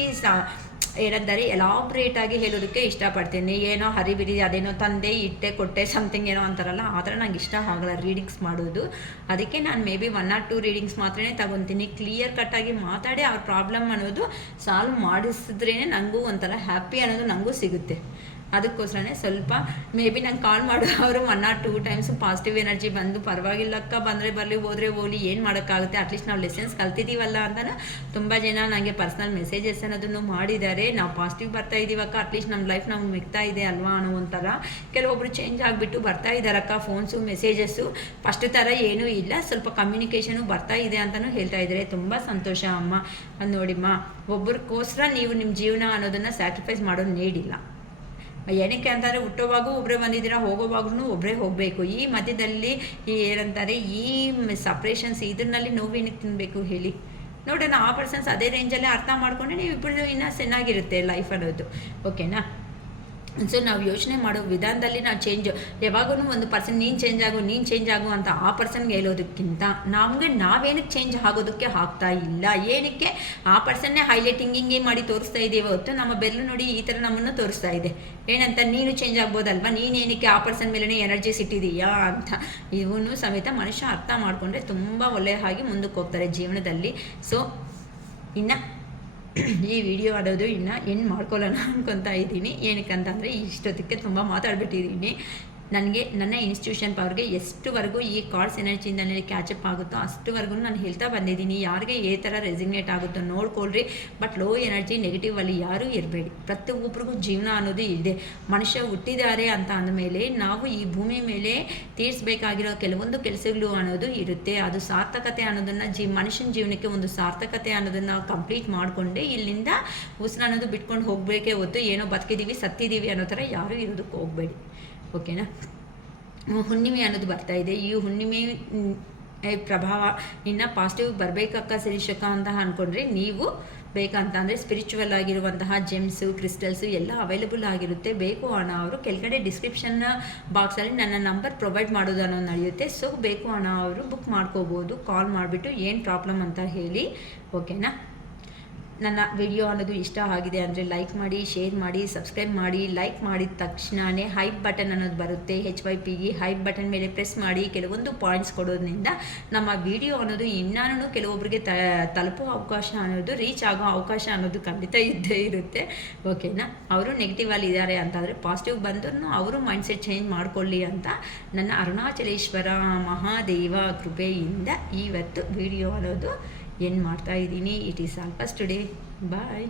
ಏನಂದರೆ ಎಲಾಬ್ರೇಟಾಗಿ ಹೇಳೋದಕ್ಕೆ ಇಷ್ಟಪಡ್ತೀನಿ. ಏನೋ ಹರಿಬಿರಿ ಅದೇನೋ ತಂದೆ ಇಟ್ಟೆ ಕೊಟ್ಟೆ ಸಮಥಿಂಗ್ ಏನೋ ಅಂತಾರಲ್ಲ, ಆ ಥರ ನಂಗೆ ಇಷ್ಟ ಆಗಲ್ಲ ರೀಡಿಂಗ್ಸ್ ಮಾಡೋದು. ಅದಕ್ಕೆ ನಾನು ಮೇ ಬಿ 1 or 2 ರೀಡಿಂಗ್ಸ್ ಮಾತ್ರನೇ ತಗೊತೀನಿ. ಕ್ಲಿಯರ್ ಕಟ್ಟಾಗಿ ಮಾತಾಡಿ ಅವ್ರ ಪ್ರಾಬ್ಲಮ್ ಅನ್ನೋದು ಸಾಲ್ವ್ ಮಾಡಿಸಿದ್ರೇ ನನಗೂ ಒಂಥರ ಹ್ಯಾಪಿ ಅನ್ನೋದು ನನಗೂ ಸಿಗುತ್ತೆ. ಅದಕ್ಕೋಸ್ಕರನೇ ಸ್ವಲ್ಪ ಮೇ ಬಿ ನಂಗೆ ಕಾಲ್ ಮಾಡೋರು 1 or 2 ಟೈಮ್ಸ್ ಪಾಸಿಟಿವ್ ಎನರ್ಜಿ ಬಂದು ಪರವಾಗಿಲ್ಲಕ್ಕ, ಬಂದರೆ ಬರಲಿ ಹೋದರೆ ಹೋಗಲಿ, ಏನು ಮಾಡೋಕ್ಕಾಗುತ್ತೆ, ಅಟ್ಲೀಸ್ಟ್ ನಾವು ಲೆಸನ್ಸ್ ಕಲ್ತಿದ್ದೀವಲ್ಲ ಅಂತಲೂ ತುಂಬ ಜನ ನನಗೆ ಪರ್ಸ್ನಲ್ ಮೆಸೇಜಸ್ ಅನ್ನೋದನ್ನು ಮಾಡಿದ್ದಾರೆ. ನಾವು ಪಾಸಿಟಿವ್ ಬರ್ತಾ ಇದ್ದೀವಕ್ಕ, ಅಟ್ಲೀಸ್ಟ್ ನಮ್ಮ ಲೈಫ್ ನಮ್ಗೆ ಮಿಗ್ತಾ ಇದೆ ಅಲ್ವಾ ಅನ್ನೋ ಒಂಥರ. ಕೆಲವೊಬ್ಬರು ಚೇಂಜ್ ಆಗಿಬಿಟ್ಟು ಬರ್ತಾ ಇದ್ದಾರಕ್ಕ ಫೋನ್ಸು ಮೆಸೇಜಸ್ಸು, ಫಸ್ಟ್ ಥರ ಏನೂ ಇಲ್ಲ, ಸ್ವಲ್ಪ ಕಮ್ಯುನಿಕೇಷನು ಬರ್ತಾ ಇದೆ ಅಂತಲೂ ಹೇಳ್ತಾ ಇದ್ದಾರೆ. ತುಂಬ ಸಂತೋಷ ಅಮ್ಮ. ನೋಡಿಮ್ಮ, ಒಬ್ಬರಿಗೋಸ್ಕರ ನೀವು ನಿಮ್ಮ ಜೀವನ ಅನ್ನೋದನ್ನು ಸ್ಯಾಕ್ರಿಫೈಸ್ ಮಾಡೋದು ನೀಡಿಲ್ಲ. ಏನಕ್ಕೆ ಅಂತಾರೆ, ಹುಟ್ಟೋವಾಗೂ ಒಬ್ಬರೇ ಬಂದಿದ್ದೀರಾ, ಹೋಗೋವಾಗೂ ಒಬ್ಬರೇ ಹೋಗಬೇಕು. ಈ ಮಧ್ಯದಲ್ಲಿ ಏನಂತಾರೆ, ಈ ಸಪ್ರೇಷನ್ಸ್ ಇದರಲ್ಲಿ ನೋವೇನಕ್ಕೆ ತಿನ್ನಬೇಕು ಹೇಳಿ ನೋಡೋಣ. ಆ ಪರ್ಸನ್ಸ್ ಅದೇ ರೇಂಜಲ್ಲೇ ಅರ್ಥ ಮಾಡಿಕೊಂಡ್ರೆ ನೀವು ಇಬ್ಬರು ಇನ್ನೂ ಚೆನ್ನಾಗಿರುತ್ತೆ ಲೈಫ್ ಅನ್ನೋದು. ಓಕೆನಾ? ಸೊ ನಾವು ಯೋಚನೆ ಮಾಡೋ ವಿಧಾನದಲ್ಲಿ ನಾವು ಚೇಂಜ್, ಯಾವಾಗೂ ಒಂದು ಪರ್ಸನ್ ನೀನು ಚೇಂಜ್ ಆಗು ಅಂತ ಆ ಪರ್ಸನ್ಗೆ ಹೇಳೋದಕ್ಕಿಂತ ನಮಗೆ ನಾವೇನಕ್ಕೆ ಚೇಂಜ್ ಆಗೋದಕ್ಕೆ ಆಗ್ತಾ ಇಲ್ಲ, ಏನಕ್ಕೆ ಆ ಪರ್ಸನ್ನೇ ಹೈಲೈಟಿಂಗ್ ಹಿಂಗೆ ಮಾಡಿ ತೋರಿಸ್ತಾ ಇದ್ದೀವಿ ಹೊತ್ತು ನಮ್ಮ ಬೆರಳು ನೋಡಿ ಈ ಥರ ನಮ್ಮನ್ನು ತೋರಿಸ್ತಾ ಇದೆ. ಏನಂತ, ನೀನು ಚೇಂಜ್ ಆಗ್ಬೋದಲ್ವ, ನೀನೇನಕ್ಕೆ ಆ ಪರ್ಸನ್ ಮೇಲೇ ಎನರ್ಜಿ ಸಿಟ್ಟಿದೆಯಾ ಅಂತ. ಇವನು ಸಮೇತ ಮನುಷ್ಯ ಅರ್ಥ ಮಾಡಿಕೊಂಡ್ರೆ ತುಂಬ ಒಳ್ಳೆಯ ಹಾಗೆ ಮುಂದಕ್ಕೆ ಹೋಗ್ತಾರೆ ಜೀವನದಲ್ಲಿ. ಸೊ ಇನ್ನು ಈ ವಿಡಿಯೋ ಆಡೋದು ಇನ್ನು ಏನು ಮಾಡ್ಕೊಳ್ಳೋಣ ಅನ್ಕೊತಾ ಇದ್ದೀನಿ. ಏನಕ್ಕಂತಂದರೆ ಇಷ್ಟೊತ್ತಿಗೆ ತುಂಬ ಮಾತಾಡ್ಬಿಟ್ಟಿದ್ದೀನಿ. ನನಗೆ ನನ್ನ ಇನ್ಸ್ಟಿಟ್ಯೂಷನ್ ಪವರ್ಗೆ ಎಷ್ಟುವರೆಗೂ ಈ ಕಾರ್ಡ್ಸ್ ಎನರ್ಜಿಯಿಂದ ನನಗೆ ಕ್ಯಾಚಪ್ ಆಗುತ್ತೋ ಅಷ್ಟುವರೆಗೂ ನಾನು ಹೇಳ್ತಾ ಬಂದಿದ್ದೀನಿ. ಯಾರಿಗೆ ಈ ಥರ ರೆಸಿಗ್ನೇಟ್ ಆಗುತ್ತೋ ನೋಡ್ಕೊಳ್ರಿ. ಬಟ್ ಲೋ ಎನರ್ಜಿ ನೆಗೆಟಿವ್ ಅಲ್ಲಿ ಯಾರೂ ಇರಬೇಡಿ. ಪ್ರತಿಯೊಬ್ಬರಿಗೂ ಜೀವನ ಅನ್ನೋದು ಇದೆ. ಮನುಷ್ಯ ಹುಟ್ಟಿದ್ದಾರೆ ಅಂತ ಅಂದಮೇಲೆ ನಾವು ಈ ಭೂಮಿ ಮೇಲೆ ತೀರಿಸಬೇಕಾಗಿರೋ ಕೆಲವೊಂದು ಕೆಲಸಗಳು ಅನ್ನೋದು ಇರುತ್ತೆ. ಅದು ಸಾರ್ಥಕತೆ ಅನ್ನೋದನ್ನು ಮನುಷ್ಯನ ಜೀವನಕ್ಕೆ ಒಂದು ಸಾರ್ಥಕತೆ ಅನ್ನೋದನ್ನು ಕಂಪ್ಲೀಟ್ ಮಾಡಿಕೊಂಡೆ ಇಲ್ಲಿಂದ ಉಸಿರು ಅನ್ನೋದು ಬಿಟ್ಕೊಂಡು ಹೋಗಬೇಕೇ ಹೊತ್ತು ಏನೋ ಬದುಕಿದ್ದೀವಿ ಸತ್ತಿದ್ದೀವಿ ಅನ್ನೋ ಥರ ಯಾರೂ ಇರೋದಕ್ಕೆ ಹೋಗಬೇಡಿ. ಓಕೆನಾ? ಹುಣ್ಣಿಮೆ ಅನ್ನೋದು ಬರ್ತಾ ಇದೆ. ಈ ಹುಣ್ಣಿಮೆ ಪ್ರಭಾವ ಇನ್ನು ಪಾಸಿಟಿವ್ ಬರಬೇಕಕ್ಕ ಶಿರೀಷಕ್ಕ ಅಂತ ಅಂದ್ಕೊಂಡ್ರೆ ನೀವು ಬೇಕಂತ ಅಂದರೆ ಸ್ಪಿರಿಚುವಲ್ ಆಗಿರುವಂತಹ ಜೆಮ್ಸು ಕ್ರಿಸ್ಟಲ್ಸು ಎಲ್ಲ ಅವೈಲೇಬಲ್ ಆಗಿರುತ್ತೆ. ಬೇಕು ಅನ್ನೋ ಅವರು ಕೆಳಗಡೆ ಡಿಸ್ಕ್ರಿಪ್ಷನ್ ಬಾಕ್ಸಲ್ಲಿ ನನ್ನ ನಂಬರ್ ಪ್ರೊವೈಡ್ ಮಾಡೋದು ಅನ್ನೋದು ನಡೆಯುತ್ತೆ. ಸೊ ಬೇಕು ಅನ್ನೋ ಅವರು ಬುಕ್ ಮಾಡ್ಕೋಬೋದು, ಕಾಲ್ ಮಾಡಿಬಿಟ್ಟು ಏನು ಪ್ರಾಬ್ಲಮ್ ಅಂತ ಹೇಳಿ. ಓಕೆನಾ? ನನ್ನ ವಿಡಿಯೋ ಅನ್ನೋದು ಇಷ್ಟ ಆಗಿದೆ ಅಂದರೆ ಲೈಕ್ ಮಾಡಿ, ಶೇರ್ ಮಾಡಿ, ಸಬ್ಸ್ಕ್ರೈಬ್ ಮಾಡಿ. ಲೈಕ್ ಮಾಡಿದ ತಕ್ಷಣವೇ ಹೈಪ್ ಬಟನ್ ಅನ್ನೋದು ಬರುತ್ತೆ. HYPಗೆ ಹೈಪ್ ಬಟನ್ ಮೇಲೆ ಪ್ರೆಸ್ ಮಾಡಿ. ಕೆಲವೊಂದು ಪಾಯಿಂಟ್ಸ್ ಕೊಡೋದ್ರಿಂದ ನಮ್ಮ ವಿಡಿಯೋ ಅನ್ನೋದು ಇನ್ನೂ ಕೆಲವೊಬ್ಬರಿಗೆ ತಲುಪೋ ಅವಕಾಶ ಅನ್ನೋದು, ರೀಚ್ ಆಗೋ ಅವಕಾಶ ಅನ್ನೋದು ಖಂಡಿತ ಇದ್ದೇ ಇರುತ್ತೆ. ಓಕೆನಾ? ಅವರು ನೆಗೆಟಿವ್ ಅಲ್ಲಿ ಇದ್ದಾರೆ ಅಂತಂದರೆ ಪಾಸಿಟಿವ್ ಬಂದರೂ ಅವರು ಮೈಂಡ್ಸೆಟ್ ಚೇಂಜ್ ಮಾಡಿಕೊಳ್ಳಿ ಅಂತ ನನ್ನ ಅರುಣಾಚಲೇಶ್ವರ ಮಹಾದೇವ ಕೃಪೆಯಿಂದ ಇವತ್ತು ವಿಡಿಯೋ ಅನ್ನೋದು ಏನು ಮಾಡ್ತಾ ಇದ್ದೀನಿ. It is all for today. Bye.